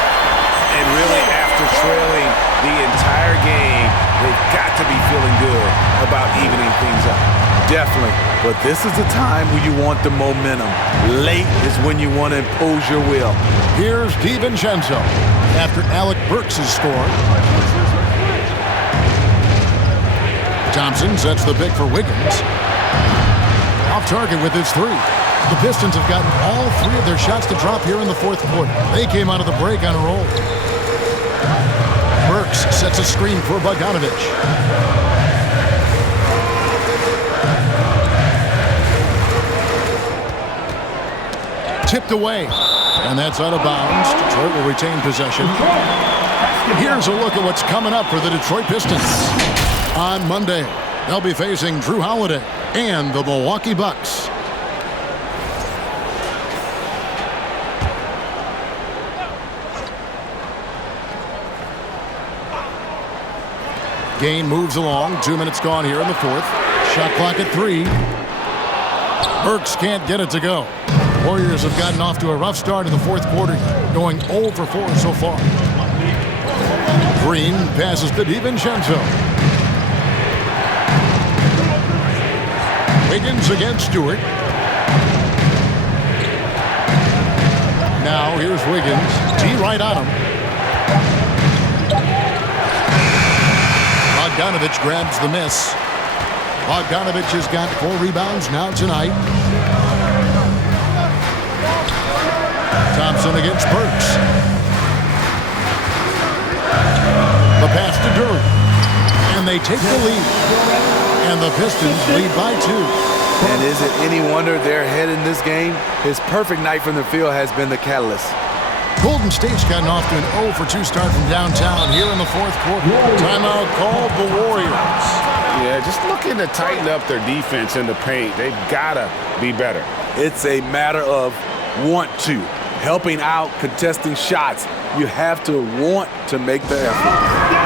And really, after trailing the entire game, they've got to be feeling good about evening things up. Definitely. But this is the time when you want the momentum. Late is when you want to impose your will. Here's DiVincenzo after Alec Burks has scored. Thompson sets the pick for Wiggins. Off target with his 3. The Pistons have gotten all 3 of their shots to drop here in the fourth quarter. They came out of the break on a roll. Burks sets a screen for Bogdanovich. Tipped away, and that's out of bounds. Detroit will retain possession. Here's a look at what's coming up for the Detroit Pistons. On Monday, they'll be facing Drew Holiday and the Milwaukee Bucks. Game moves along. 2 minutes gone here in the fourth. Shot clock at 3. Burks can't get it to go. Warriors have gotten off to a rough start in the fourth quarter, going 0 for 4 so far. Green passes to DiVincenzo. Wiggins against Stewart. Now here's Wiggins. D right on him. Bogdanovich grabs the miss. Bogdanovich has got 4 rebounds now tonight. Thompson against Burks. The pass to Duran. And they take the lead. And the Pistons lead by 2. And is it any wonder they're ahead in this game? His perfect night from the field has been the catalyst. Golden State's gotten off to an 0 for 2 start from downtown here in the fourth quarter. Timeout called the Warriors. Yeah, just looking to tighten up their defense in the paint. They've got to be better. It's a matter of want to. Helping out, contesting shots. You have to want to make the effort.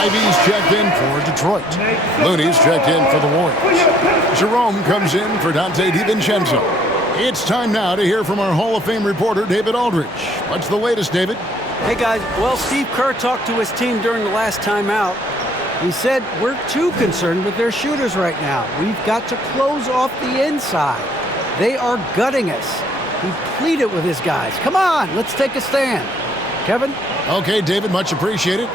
Ivy's checked in for Detroit. Looney's checked in for the Warriors. Jerome comes in for Dante DiVincenzo. It's time now to hear from our Hall of Fame reporter, David Aldridge. What's the latest, David? Hey, guys. Well, Steve Kerr talked to his team during the last timeout. He said, we're too concerned with their shooters right now. We've got to close off the inside. They are gutting us. He pleaded with his guys. Come on, let's take a stand. Kevin? Okay, David, much appreciated.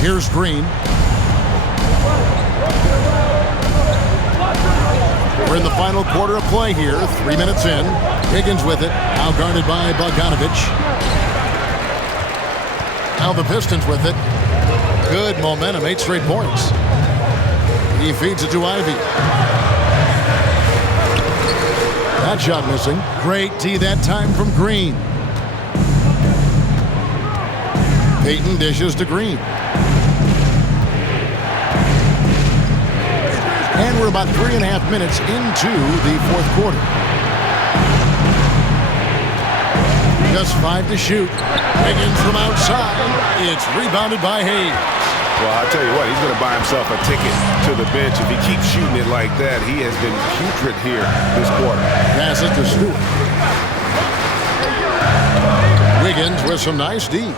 Here's Green. We're in the final quarter of play here, 3 minutes in. Higgins with it, now guarded by Bogdanovich. Now the Pistons with it. Good momentum, 8 straight points. He feeds it to Ivy. That shot missing. Great D that time from Green. Payton dishes to Green. And we're about 3.5 minutes into the fourth quarter. Just 5 to shoot. Higgins from outside. It's rebounded by Hayes. Well, I'll tell you what, he's going to buy himself a ticket to the bench. If he keeps shooting it like that, he has been putrid here this quarter. Passes to Stewart. Wiggins with some nice D.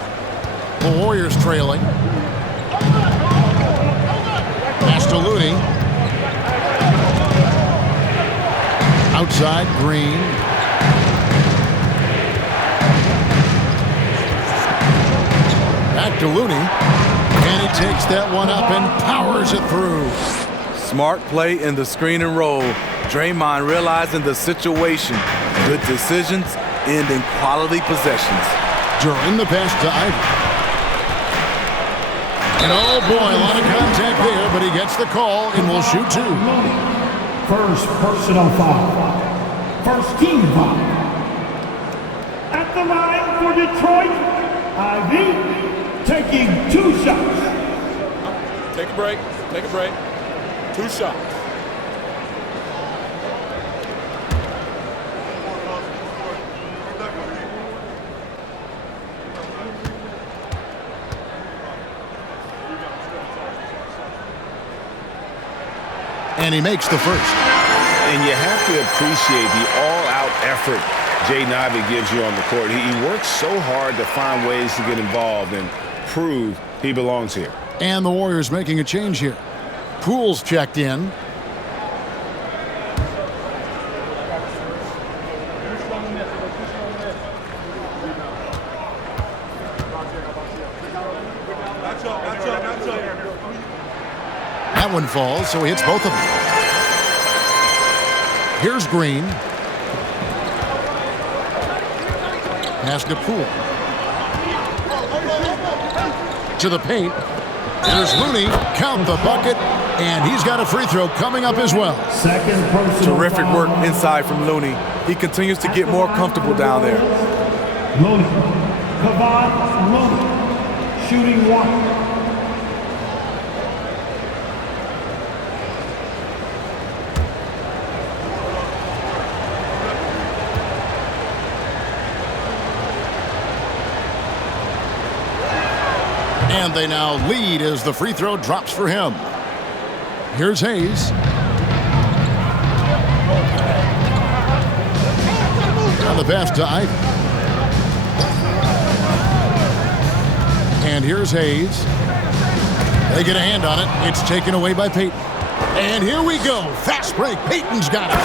The Warriors trailing. Pass to Looney. Outside, Green. Back to Looney. And he takes that one up and powers it through. Smart play in the screen and roll. Draymond realizing the situation. Good decisions end in quality possessions. During the pass to Ivy. And oh boy, a lot of contact there, but he gets the call and will shoot 2. First personal foul. First team foul. At the line for Detroit, Ivy taking 2 shots. Take a break. Take a break. 2 shots. And he makes the first. And you have to appreciate the all-out effort Jaden Ivey gives you on the court. He works so hard to find ways to get involved and prove he belongs here. And the Warriors making a change here. Poole's checked in. That one falls, so he hits both of them. Here's Green. Pass to Poole. To the paint. There's Looney. Count the bucket. And he's got a free throw coming up as well. Second personal Terrific foul. work inside from Looney. He continues to get more comfortable down there. Looney. Kevon Looney. Shooting 1. And they now lead as the free throw drops for him. Here's Hayes. On the pass to Ivy. And here's Hayes. They get a hand on it. It's taken away by Payton. And here we go. Fast break. Payton's got it.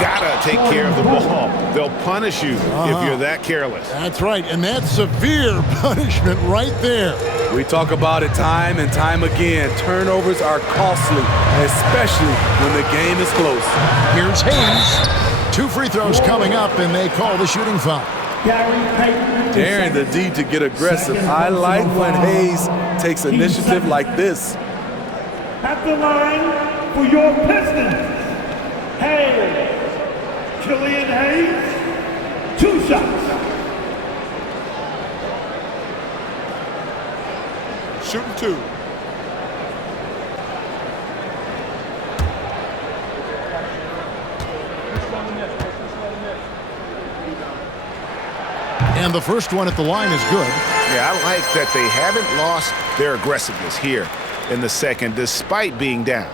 Gotta take care of the ball. They'll punish you if you're that careless. That's right. And that's severe punishment right there. We talk about it time and time again. Turnovers are costly, especially when the game is close. Here's Hayes. 2 free throws coming up, and they call the shooting foul. Daring the D to get aggressive. I like when Hayes takes initiative like this. At the line for your Pistons, Hayes. Killian Hayes, 2 shots. Shooting 2. And the first one at the line is good. Yeah, I like that they haven't lost their aggressiveness here in the second, despite being down.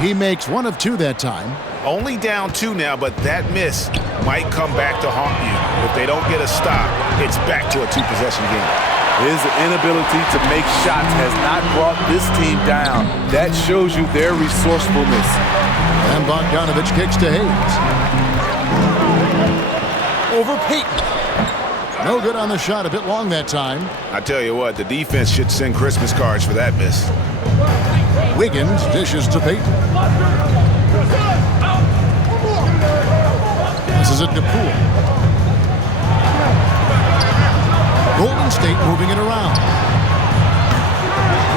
He makes 1 of 2 that time. Only down 2 now, but that miss might come back to haunt you. If they don't get a stop, it's back to a 2-possession game. His inability to make shots has not brought this team down. That shows you their resourcefulness. And Bogdanovich kicks to Hayes. Over Peyton. No good on the shot, a bit long that time. I tell you what, the defense should send Christmas cards for that miss. Wiggins dishes to Peyton. This is it to Poole. Golden State moving it around.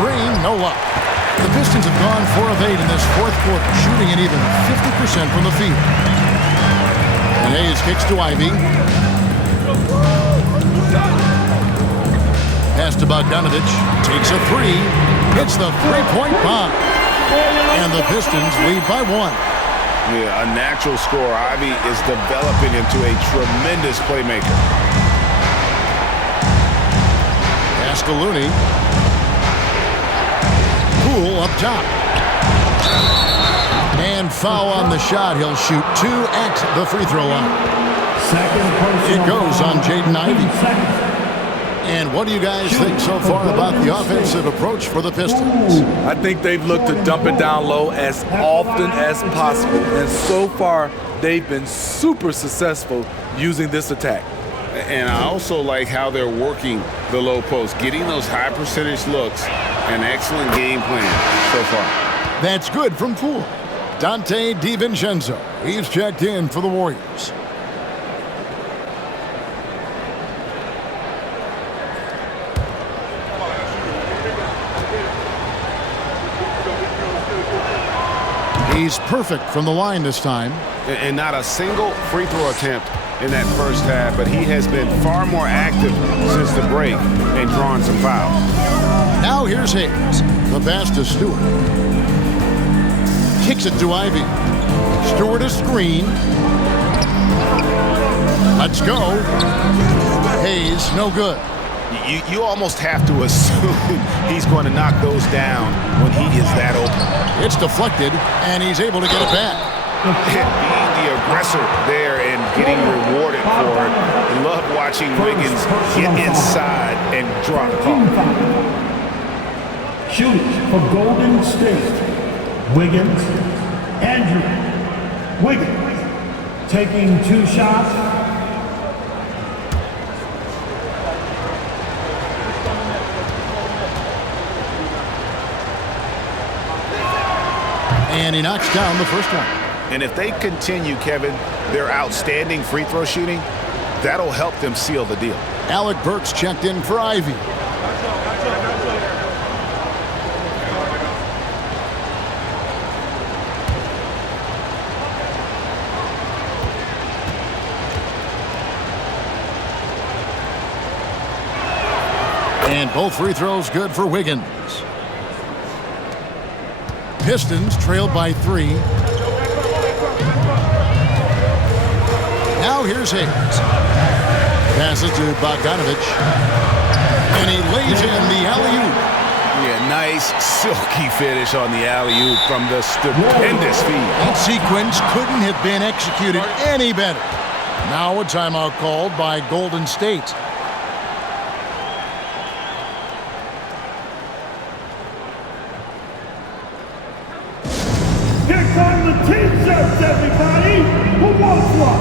Green, no luck. The Pistons have gone 4 of 8 in this fourth quarter, shooting an even 50% from the field. And Hayes kicks to Ivy. Pass to Bogdanovich. Takes a 3. Hits the 3-point bomb. And the Pistons lead by 1. Yeah, a natural scorer. Ivy is developing into a tremendous playmaker. Pass to Looney. Poole up top. And foul on the shot. He'll shoot 2 at the free throw line. It goes on Jaden Ivey. And what do you guys think so far about the offensive approach for the Pistons? I think they've looked to dump it down low as often as possible. And so far, they've been super successful using this attack. And I also like how they're working the low post, getting those high percentage looks. An excellent game plan so far. That's good from Poole. Dante DiVincenzo. He's checked in for the Warriors. He's perfect from the line this time. And not a single free throw attempt in that first half, but he has been far more active since the break and drawing some fouls. Now here's Hayes. The pass to Stewart. Kicks it to Ivy. Stewart a screen. Let's go. Hayes, no good. You almost have to assume he's going to knock those down when he is that open. It's deflected, and he's able to get it back. Being the aggressor there and getting rewarded for it. Love watching Wiggins get inside and drop off. Shooting for Golden State. Wiggins, Andrew Wiggins, taking 2 shots. And he knocks down the first one. And if they continue, Kevin, their outstanding free throw shooting, that'll help them seal the deal. Alec Burks checked in for Ivy. And both free throws good for Wiggins. Pistons trailed by 3. Now here's Hayes. Passes to Bogdanovich. And he lays in the alley-oop. Yeah, nice silky finish on the alley-oop from the stupendous feed. That sequence couldn't have been executed any better. Now a timeout called by Golden State. T-shirts, everybody! Who wants one?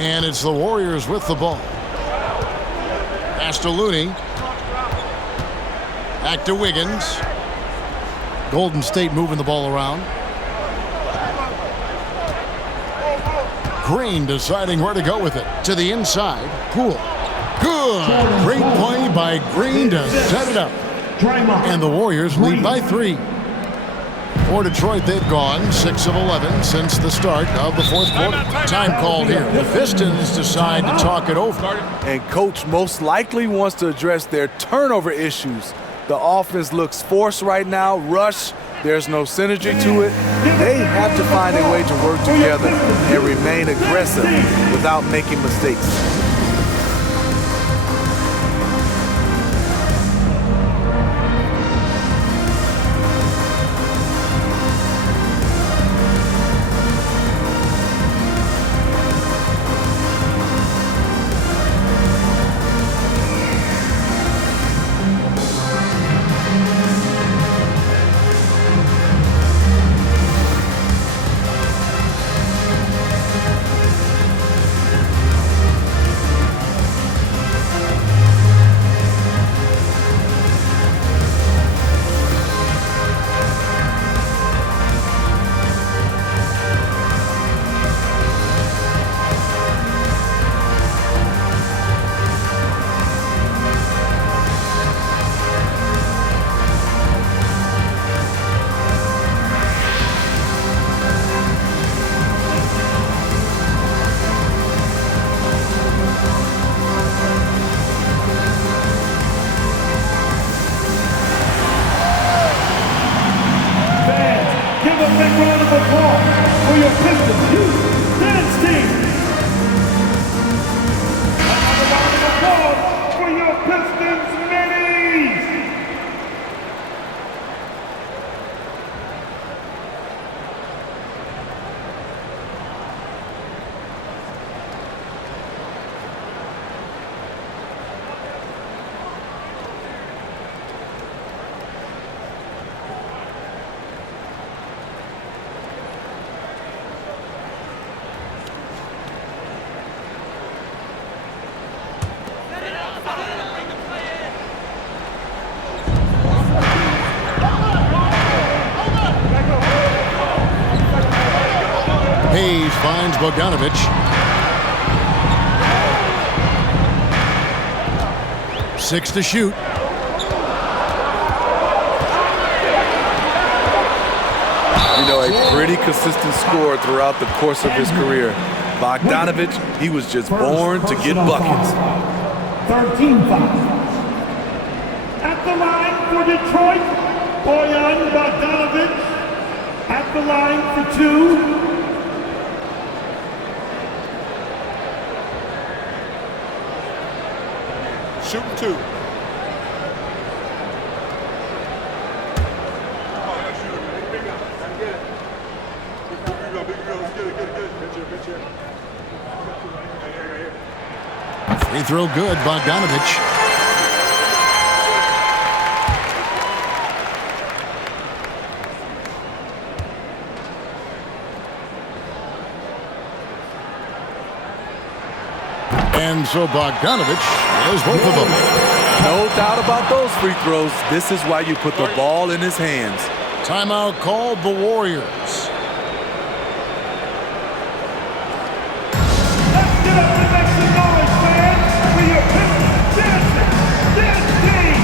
And it's the Warriors with the ball. Pass to Looney. Back to Wiggins. Golden State moving the ball around. Green deciding where to go with it. To the inside. Poole. Good. Great play by Green to set it up. And the Warriors lead by 3. For Detroit, they've gone 6 of 11 since the start of the fourth quarter. Time called here. The Pistons decide to talk it over. And coach most likely wants to address their turnover issues. The offense looks forced right now, rush. There's no synergy to it. They have to find a way to work together and remain aggressive without making mistakes. Hayes finds Bogdanovich. Six to shoot. You know, a pretty consistent scorer throughout the course of his career. Bogdanovich, he was just born to get buckets. 13 fouls. At the line for Detroit, Bojan Bogdanovich. At the line for 2. Shooting 2. Free throw good, Bogdanovich. And so Bogdanovich is both of them. No doubt about those free throws. This is why you put the ball in his hands. Timeout called the Warriors. Let's get up and make some noise, fans, for your Pistons dance team.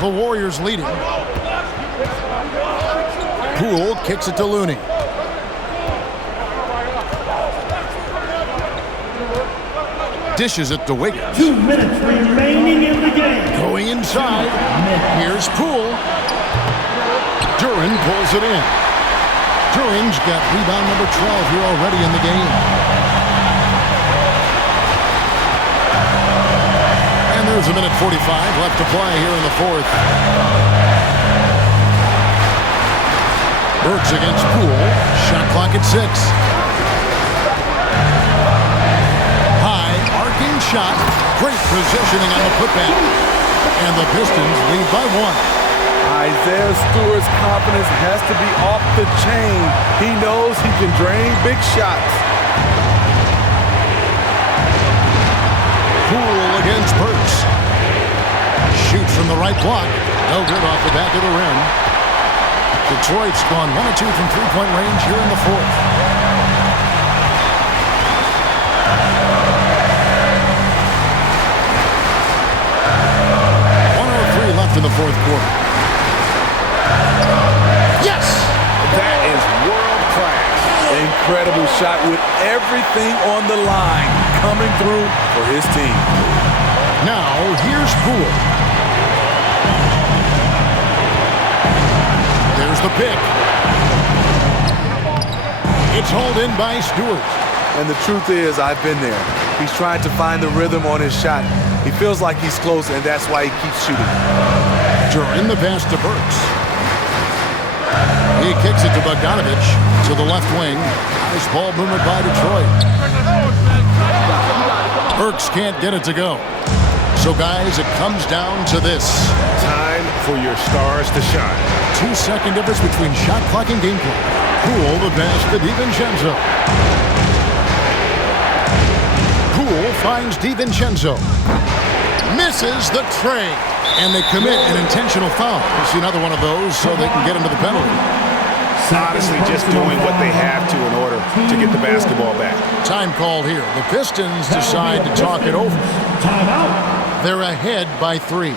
The Warriors leading. Poole kicks it to Looney. Dishes it to Wiggins. 2 minutes remaining in the game. Going inside. Here's Poole. Duran pulls it in. Duran's got rebound number 12 here already in the game. And there's a minute 45 left to play here in the fourth. Burks against Poole. Shot clock at 6. High, arcing shot. Great positioning on the putback. And the Pistons lead by 1. Isaiah Stewart's confidence has to be off the chain. He knows he can drain big shots. Poole against Burks. Shoots from the right block. No good off the back of the rim. Detroit's gone 1 of 2 from three-point range here in the fourth. Left in the fourth quarter. Yes! That is world class. Incredible shot with everything on the line coming through for his team. Now, here's Poole. There's the pick. It's hauled in by Stewart. And the truth is, I've been there. He's trying to find the rhythm on his shot. He feels like he's close, and that's why he keeps shooting. Duran the pass to Burks. He kicks it to Bogdanovich to the left wing. Nice ball movement by Detroit. Burks can't get it to go. So, guys, it comes down to this. Time for your stars to shine. 2-second difference between shot clock and game clock. Poole the pass to DiVincenzo. Poole finds DiVincenzo. Misses the tray. And they commit an intentional foul. We'll see another one of those so they can get into the penalty. Honestly, just doing what they have to in order to get the basketball back. Time called here. The Pistons decide to talk it over. They're ahead by 3.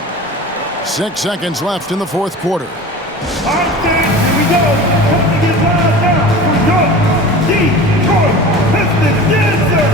6 seconds left in the fourth quarter. All right, fans, here we go. Time to get loud now for your Detroit Pistons. Get it, sir.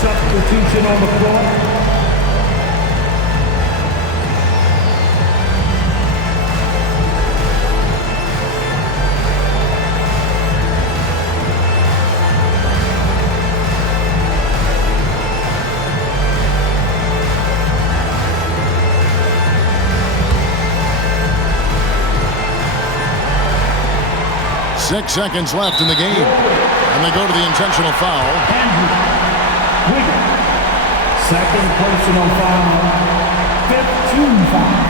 Substitution on the floor. Six seconds left in the game. And they go to the intentional foul. Second personal foul. 15 foul.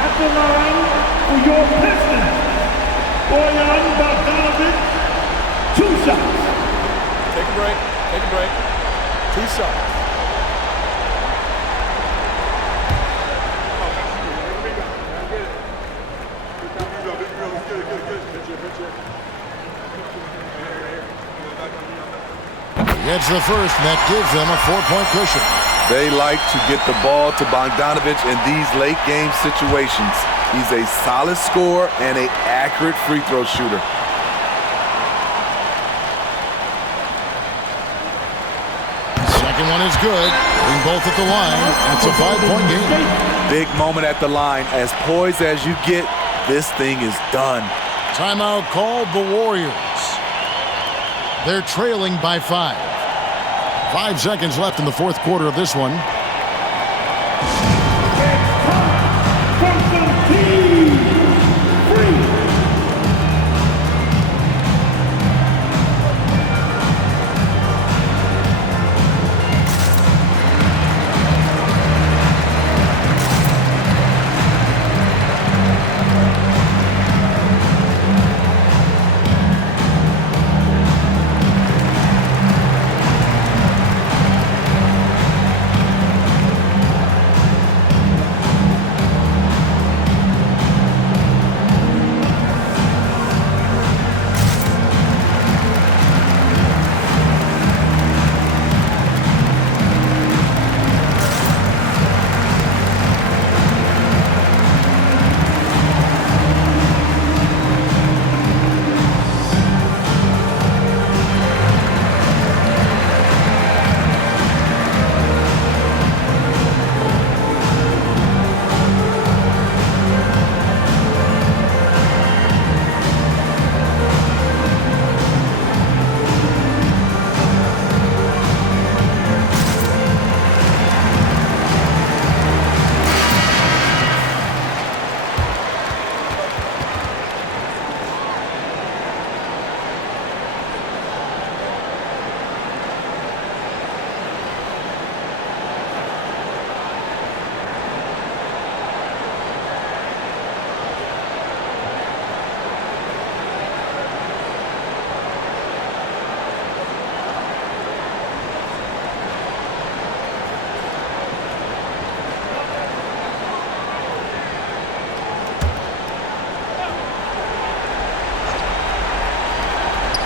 At the line for your Pistons. Bojan Bogdanovich, 2 shots. Take a break. Take a break. 2 shots. Gets the first, and that gives them a 4-point cushion. They like to get the ball to Bogdanovich in these late game situations. He's a solid scorer and an accurate free throw shooter. Second one is good. Being both at the line. That's a 5-point game. Big moment at the line. As poised as you get, this thing is done. Timeout called the Warriors. They're trailing by 5. 5 seconds left in the fourth quarter of this one.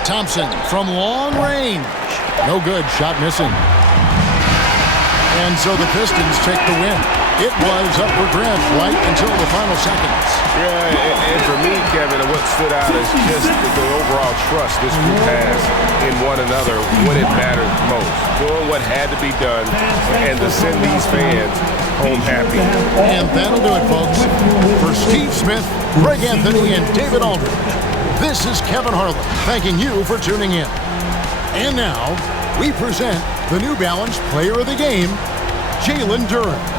Thompson from long range. No good. Shot missing. And so the Pistons take the win. It was up for grabs right until the final seconds. Yeah, and for me, Kevin, what stood out is just the overall trust this group has in one another when it mattered most. Doing what had to be done and to send these fans home happy. And that'll do it, folks. For Steve Smith, Greg Anthony, and David Aldridge, this is Kevin Harlan thanking you for tuning in. And now, we present the New Balance Player of the Game, Jalen Duren.